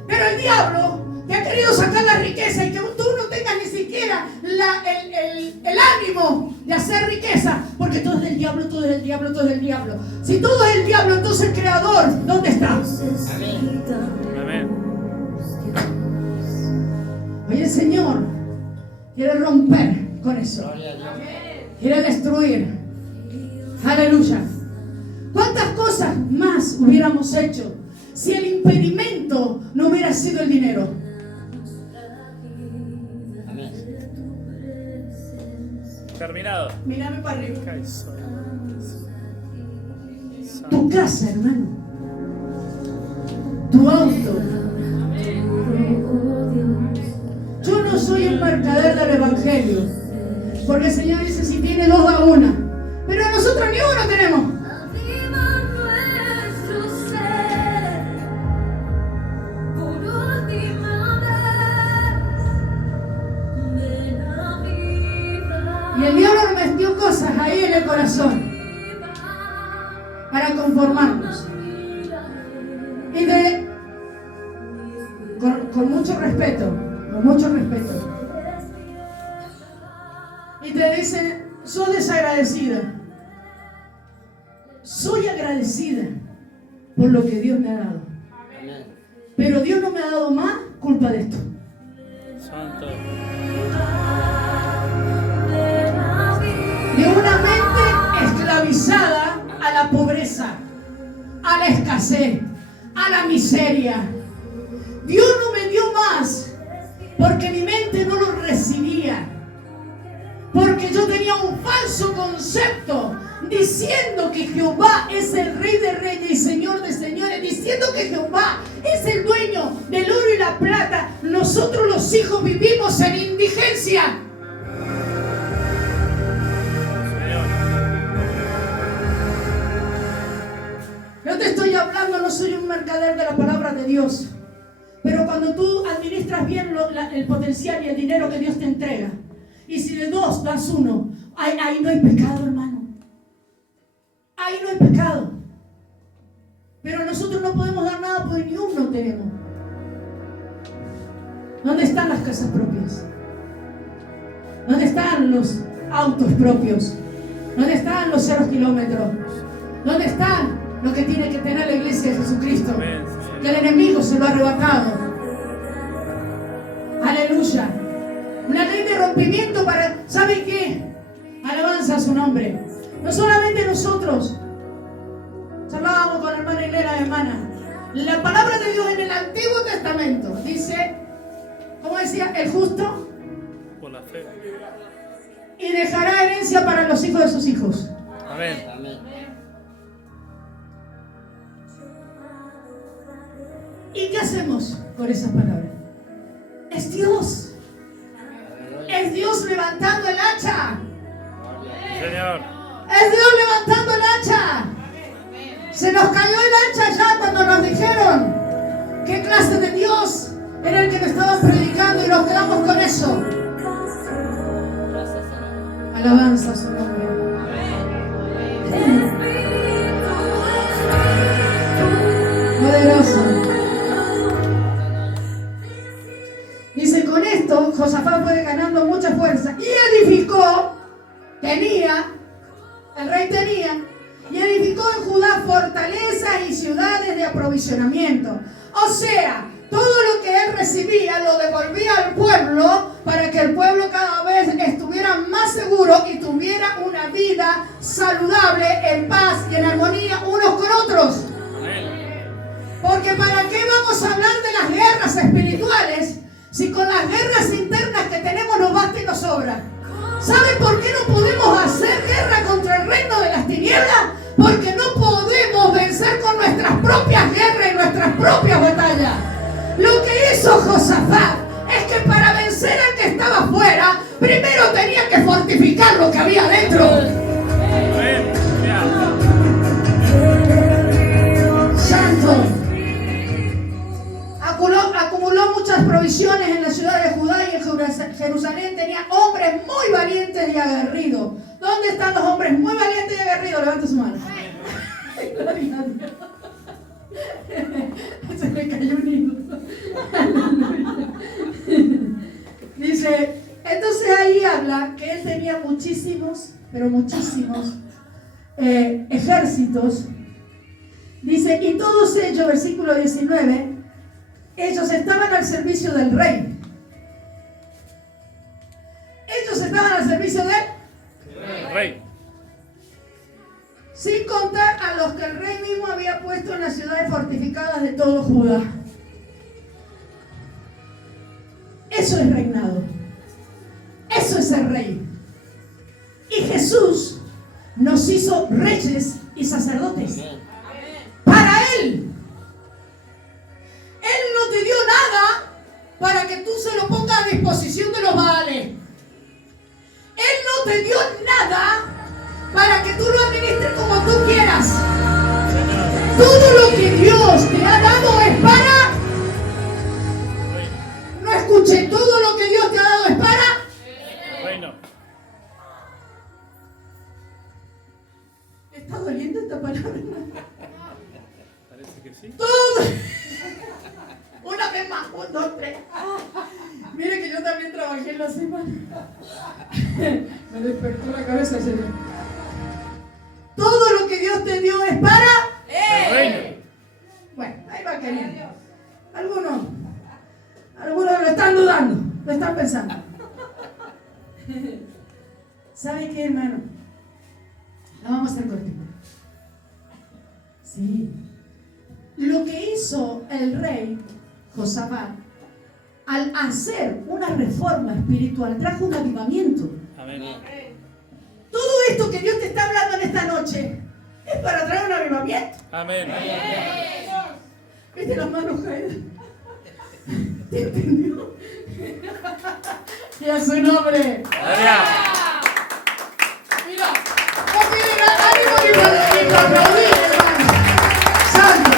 Pero el diablo te ha querido sacar la riqueza y que tú no tengas ni siquiera el ánimo de hacer riqueza, porque todo es del diablo, todo es del diablo, todo es del diablo. Si todo es del diablo, entonces el creador, ¿dónde está? Amén. Amén. Hoy el Señor quiere romper con eso, quiere destruir. Aleluya. ¿Cuántas cosas más hubiéramos hecho si el impedimento no hubiera sido el dinero? Terminado. Mírame para arriba. Caizón. Tu casa, hermano. Tu auto. Yo no soy el mercader del evangelio, porque el Señor dice: si tiene 2 da 1. Pero nosotros ni uno tenemos. Y el diablo nos metió cosas ahí en el corazón para conformarnos. Y con mucho respeto, y te dicen: soy desagradecida. Soy agradecida por lo que Dios me ha dado. Pero Dios no me ha dado más culpa de esto. Santo. De una mente esclavizada a la pobreza, a la escasez, a la miseria. Dios no me dio más porque mi mente no lo recibía, porque yo tenía un falso concepto diciendo que Jehová es el Rey de Reyes y Señor de Señores, diciendo que Jehová es el dueño del oro y la plata. Nosotros los hijos vivimos en indigencia. No te estoy hablando, no soy un mercader de la palabra de Dios. Pero cuando tú administras bien el potencial y el dinero que Dios te entrega, y si de 2 das 1, ahí no hay pecado, hermano. Ahí no hay pecado. Pero nosotros no podemos dar nada porque ni uno tenemos. ¿Dónde están las casas propias? ¿Dónde están los autos propios? ¿Dónde están los 0 kilómetros? ¿Dónde están lo que tiene que tener la iglesia de Jesucristo? Que el enemigo se lo ha arrebatado. Aleluya. Una ley de rompimiento para... ¿Saben qué? Alabanza a su nombre. No solamente nosotros. Charlábamos con la hermana Hilera, hermana. La palabra de Dios en el Antiguo Testamento dice, ¿cómo decía? El justo Por la fe. y dejará herencia para los hijos de sus hijos. Amén. ¿Y qué hacemos con esas palabras? Es Dios. Es Dios levantando el hacha. Señor. Es Dios levantando el hacha. Se nos cayó el hacha ya cuando nos dijeron qué clase de Dios era el que nos estaban predicando y nos quedamos con eso. Alabanza a su nombre. Poderoso. ganando mucha fuerza. Y edificó, el rey tenía, y edificó en Judá fortalezas y ciudades de aprovisionamiento. O sea, todo lo que él recibía lo devolvía al pueblo para que el pueblo cada vez estuviera más seguro y tuviera una vida saludable, en paz y en armonía unos con otros. Porque ¿para qué vamos a hablar de las guerras espirituales si con las guerras internas que tenemos nos basta y nos sobra? ¿Saben por qué no podemos hacer guerra contra el reino de las tinieblas? Porque no podemos vencer con nuestras propias guerras y nuestras propias batallas. Lo que hizo Josafat es que para vencer al que estaba afuera, primero tenía que fortificar lo que había dentro. Santo. Acumuló muchas provisiones en la ciudad de Judá y en Jerusalén tenía hombres muy valientes y aguerridos. ¿Dónde están los hombres muy valientes y aguerridos? Levanta su mano. Gloria a Dios. Se me cayó un hilo. Dice, entonces ahí habla que él tenía muchísimos, pero muchísimos ejércitos. Dice, y todos ellos, versículo 19, ellos estaban al servicio del rey. Ellos estaban al servicio del rey. Sin contar a los que el rey mismo había puesto en las ciudades fortificadas de todo Judá. Eso es reinado. Eso es el rey. Y Jesús nos hizo reyes y sacerdotes. Para Él. Él no te dio nada para que tú se lo pongas a disposición de los Baales. Él no te dio nada para que tú lo administres como tú quieras. Todo lo que Dios te ha dado es para... No escuché, todo lo que Dios te ha dado es para... Reino. ¿Te está doliendo esta palabra? Parece que sí. Todo. Una vez más, 1, 2, 3. Mire que yo también trabajé en la semana. Me despertó la cabeza, Señor. Todo lo que Dios te dio es para El reino. Bueno, ahí va queriendo. Algunos lo están dudando, lo están pensando. ¿Sabe qué, hermano? La vamos a hacer cortita. Sí. Lo que hizo el rey Josafat al hacer una reforma espiritual trajo un avivamiento. Amén. Todo esto que Dios te está hablando en esta noche es para traer un avivamiento. Amén. ¿Viste las manos caídas? ¿Te entendió? Y a su nombre. Gloria. Mira, no piden ánimo ni para aplaudir, hermano. Santo.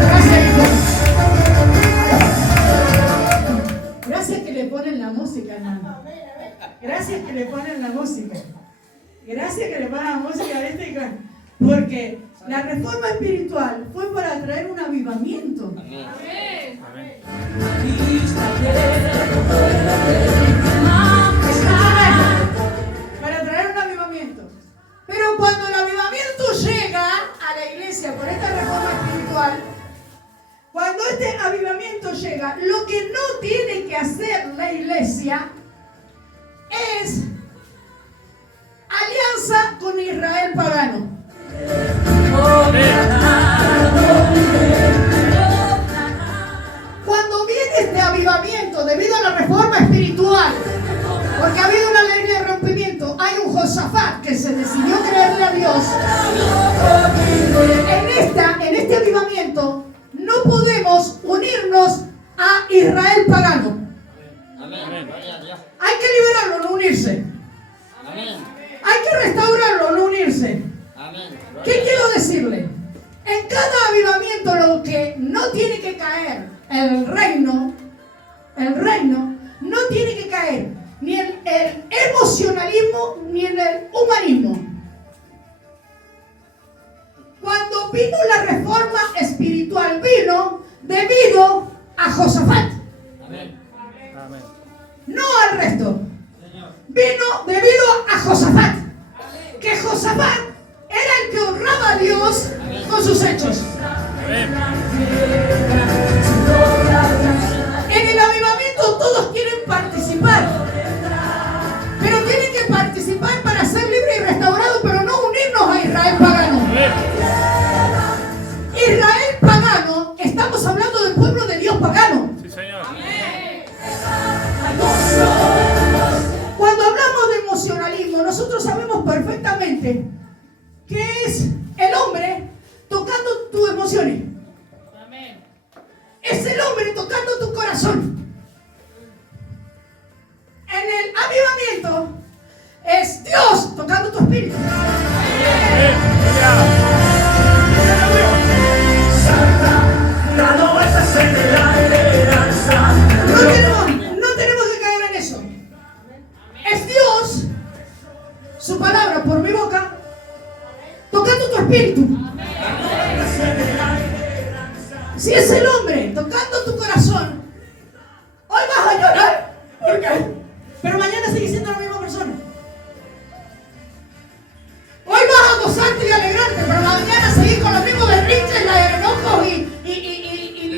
Gracias, hijo. Gracias que le ponen la música, hermano. Gracias que le ponen la música. Gracias que le ponen la música a este, porque la reforma espiritual fue para traer un avivamiento. Amén. Amén. Para traer un avivamiento. Pero cuando el avivamiento llega a la iglesia por esta reforma espiritual, cuando este avivamiento llega, lo que no tiene que hacer la iglesia es alianza con Israel pagano. Cuando viene este avivamiento debido a la reforma espiritual, porque ha habido una ley de rompimiento, hay un Josafat que se decidió creerle a Dios. En este avivamiento no podemos unirnos a Israel pagano. Amén. Hay que liberarlo, no unirse. Amén. Hay que restaurarlo, no unirse. Amén. ¿Qué quiero decirle? En cada avivamiento lo que no tiene que caer, el reino no tiene que caer ni en el emocionalismo ni en el humanismo. Cuando vino la reforma espiritual, vino debido a Josafat. Amén. Amén. No al resto. Vino debido a Josafat. Que Josafat era el que honraba a Dios con sus hechos. Amén. En el avivamiento todos quieren participar. Pero tienen que participar para ser libres y restaurados, pero no unirnos a Israel pagano. Amén. Israel pagano, estamos hablando del pueblo de Dios pagano. Sí, Señor. Cuando hablamos de emocionalismo, nosotros sabemos perfectamente que es el hombre tocando tus emociones. Es el hombre tocando tu corazón. En el avivamiento es Dios tocando tu espíritu. Amén. No tenemos que caer en eso. Es Dios, su palabra por mi boca, tocando tu espíritu. Si es el hombre tocando tu corazón, hoy vas a llorar. ¿Por qué? Pero mañana sigue siendo la misma persona. Hoy vas a gozarte y alegrarte, pero mañana seguís con los mismos berrinches, la enojos y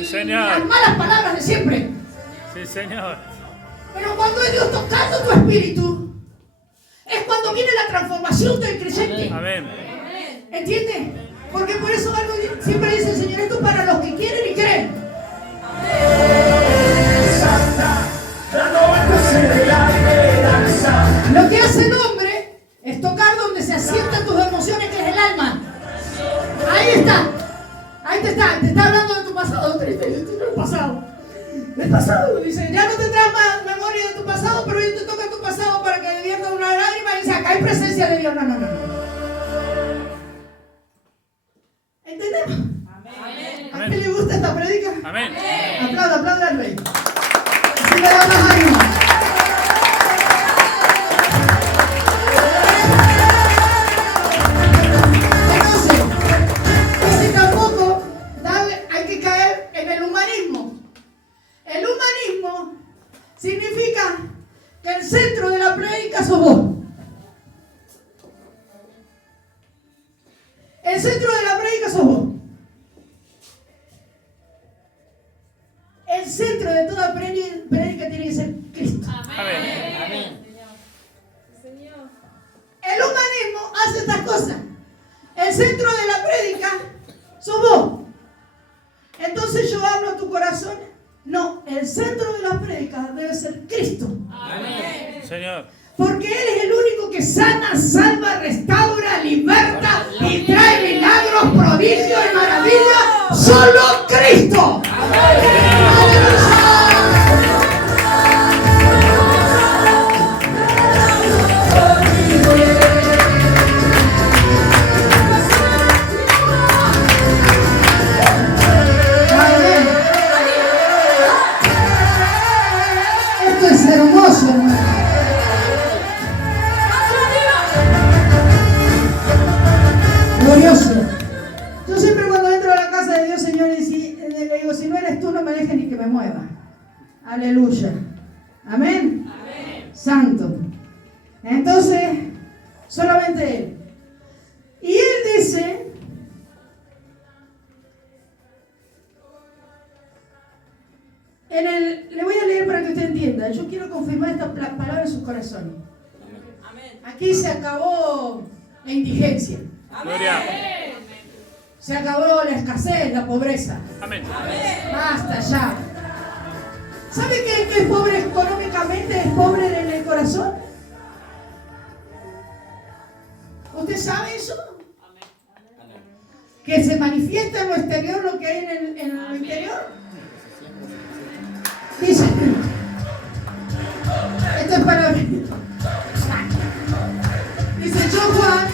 Señor. las malas palabras de siempre. Sí, Señor. Pero cuando es Dios tocando tu espíritu, es cuando viene la transformación del creyente. Amén. ¿Entiendes? Porque por eso algo siempre dice el Señor, esto para los que quieren y creen. Lo que hace el hombre es tocar donde se asientan tus emociones, que es el alma. Ahí está. Ahí te está hablando de tu pasado. Del pasado. Dice, ya no tendrás más memoria de tu pasado, pero yo te toca tu pasado para que diviertas una lágrima y dice, acá hay presencia de Dios. No. ¿Entendemos? ¿A quién le gusta esta prédica? Amén. Aplauda al rey. Así le da más ánimo. Entonces tampoco hay que caer en el humanismo. El humanismo significa que el centro de la prédica sos vos. El centro de la prédica sos vos. El centro de toda prédica tiene que ser Cristo. Amén. Amén. El humanismo hace estas cosas. El centro de la prédica sos vos. Entonces yo hablo a tu corazón. No, el centro de la prédica debe ser Cristo. Amén. Señor. Porque Él es el único que sana, salva, restaura, liberta y trae milagros, prodigios y maravillas. ¡Solo Cristo! Amén. Esto es hermoso, hermano. Glorioso. Yo siempre cuando entro a la casa de Dios, Señor, le digo, si no eres tú, no me dejes ni que me mueva. Aleluya. Amén. Santo. Entonces, solamente Él. Y Él dice, le voy a leer para que usted entienda. Yo quiero confirmar esta palabra en sus corazones. Aquí se acabó la indigencia. Gloria. Se acabó la escasez, la pobreza. Amén. Basta ya. ¿Sabe que el que es pobre económicamente es pobre en el corazón? ¿Usted sabe eso? Que se manifiesta en lo exterior lo que hay en lo interior. Dice, esto es para mí. Dice John Juan,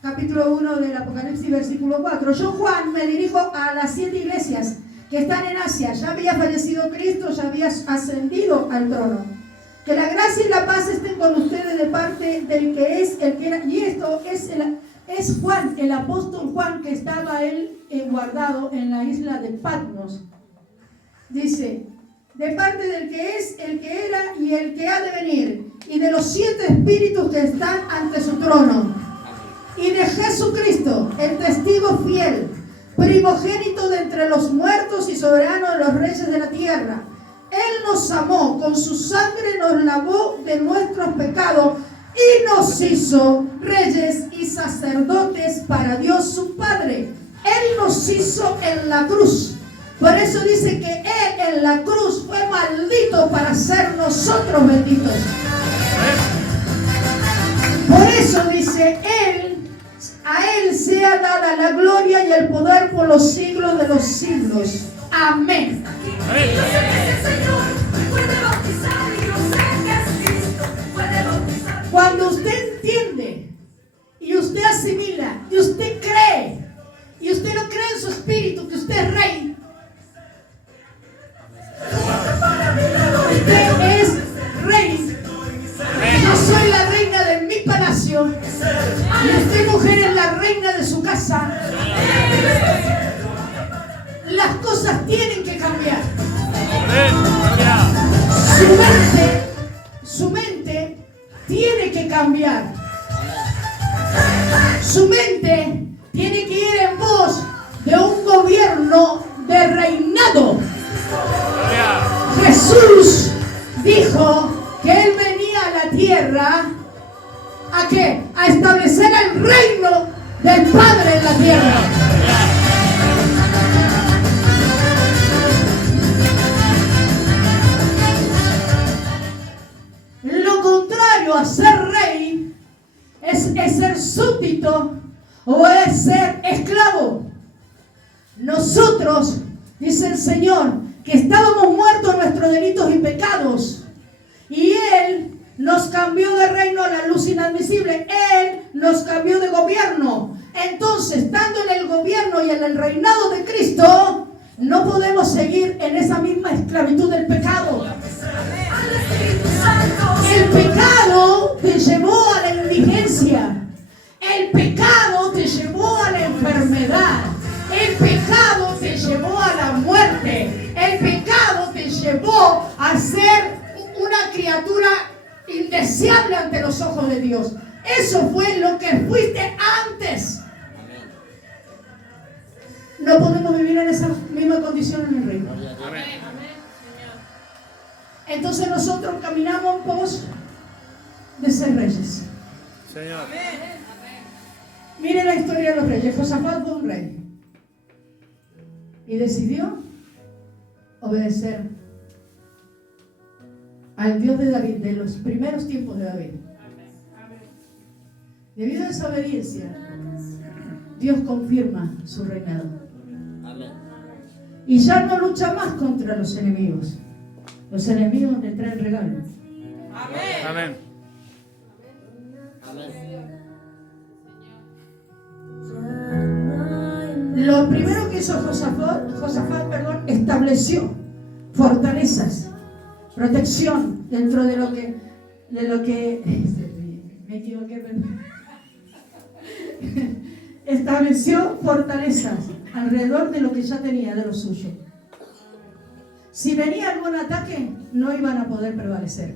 capítulo 1 del Apocalipsis, versículo 4. Yo, Juan, me dirijo a las 7 iglesias que están en Asia. Ya había fallecido Cristo, ya había ascendido al trono. Que la gracia y la paz estén con ustedes de parte del que es, el que era. Y esto es Es Juan, el apóstol Juan, que estaba él guardado en la isla de Patmos. Dice, de parte del que es, el que era y el que ha de venir, y de los 7 espíritus que están ante su trono, y de Jesucristo, el testigo fiel, primogénito de entre los muertos y soberano de los reyes de la tierra. Él nos amó, con su sangre nos lavó de nuestros pecados y nos hizo reyes y sacerdotes para Dios su Padre. Él nos hizo en la cruz. Por eso dice que Él en la cruz fue maldito para ser nosotros benditos. Por eso dice a Él sea dada la gloria y el poder por los siglos de los siglos. Amén. Cuando usted entiende y usted asimila y usted cree y usted lo cree en su espíritu que usted es rey, usted es rey. Yo soy la reina de mi palacio y usted, mujer, es la reina de su casa. Las cosas tienen que cambiar. Su mente tiene que cambiar. Su mente tiene que ir en pos de un gobierno de reinado. Jesús dijo que Él venía a la tierra ¿a qué? A establecer el reino del Padre en la tierra. Lo contrario a ser rey es ser súbdito o es ser esclavo. Nosotros, dice el Señor, que estábamos muertos en nuestros delitos y pecados, y Él nos cambió de reino a la luz inadmisible. Él nos cambió de gobierno. Entonces, estando en el gobierno y en el reinado de Cristo, no podemos seguir en esa misma esclavitud del pecado. El pecado te llevó a la indigencia. El pecado te llevó a la enfermedad. El pecado te llevó a la muerte. El pecado te llevó a ser una criatura indeseable ante los ojos de Dios. Eso fue lo que fuiste antes. No podemos vivir en esa misma condición en el reino. Entonces nosotros caminamos en pos de ser reyes. Señor. Mire la historia de los reyes. Josafat fue un rey y decidió obedecer al Dios de David, de los primeros tiempos de David. Debido a esa obediencia, Dios confirma su reinado. Y ya no lucha más contra los enemigos. Los enemigos le traen regalos. Amén. Lo primero que hizo Josafat, estableció fortalezas, protección dentro de lo que me equivoqué, perdón. Estableció fortalezas alrededor de lo que ya tenía, de lo suyo. Si venía algún ataque, no iban a poder prevalecer.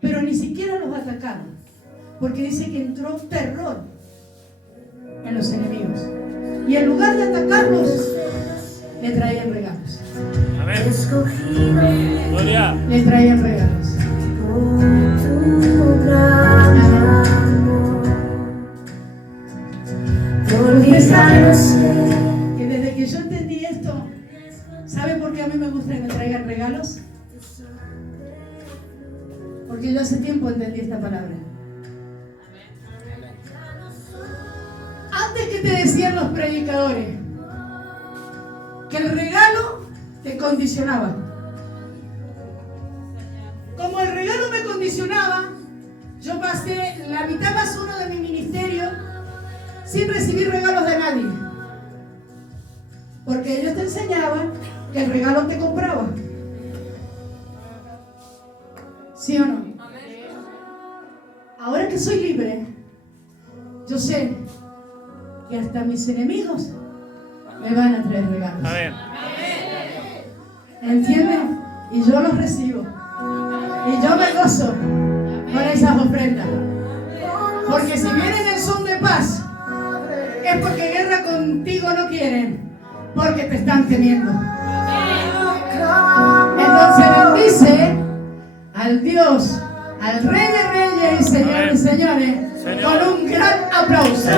Pero ni siquiera los atacaron, porque dice que entró terror en los enemigos. Y en lugar de atacarlos, le traían regalos. Amén. Gloria. Le traían regalos. Usted sabe que desde que yo entendí esto, ¿sabe por qué a mí me gusta que me traigan regalos? Porque yo hace tiempo entendí esta palabra. Antes que te decían los predicadores que el regalo te condicionaba. Como el regalo me condicionaba, yo pasé la mitad más uno de mi ministerio sin recibir regalos de nadie. Porque ellos te enseñaban que el regalo te compraba. ¿Sí o no? Ahora que soy libre, yo sé que hasta mis enemigos me van a traer regalos. Amén. ¿Entienden? Y yo los recibo. Y yo me gozo con esas ofrendas. Porque si vienen en son de paz, es porque guerra contigo no quieren, porque te están temiendo. Entonces bendice al Dios, al Rey de Reyes y Señor de Señores, con un gran aplauso.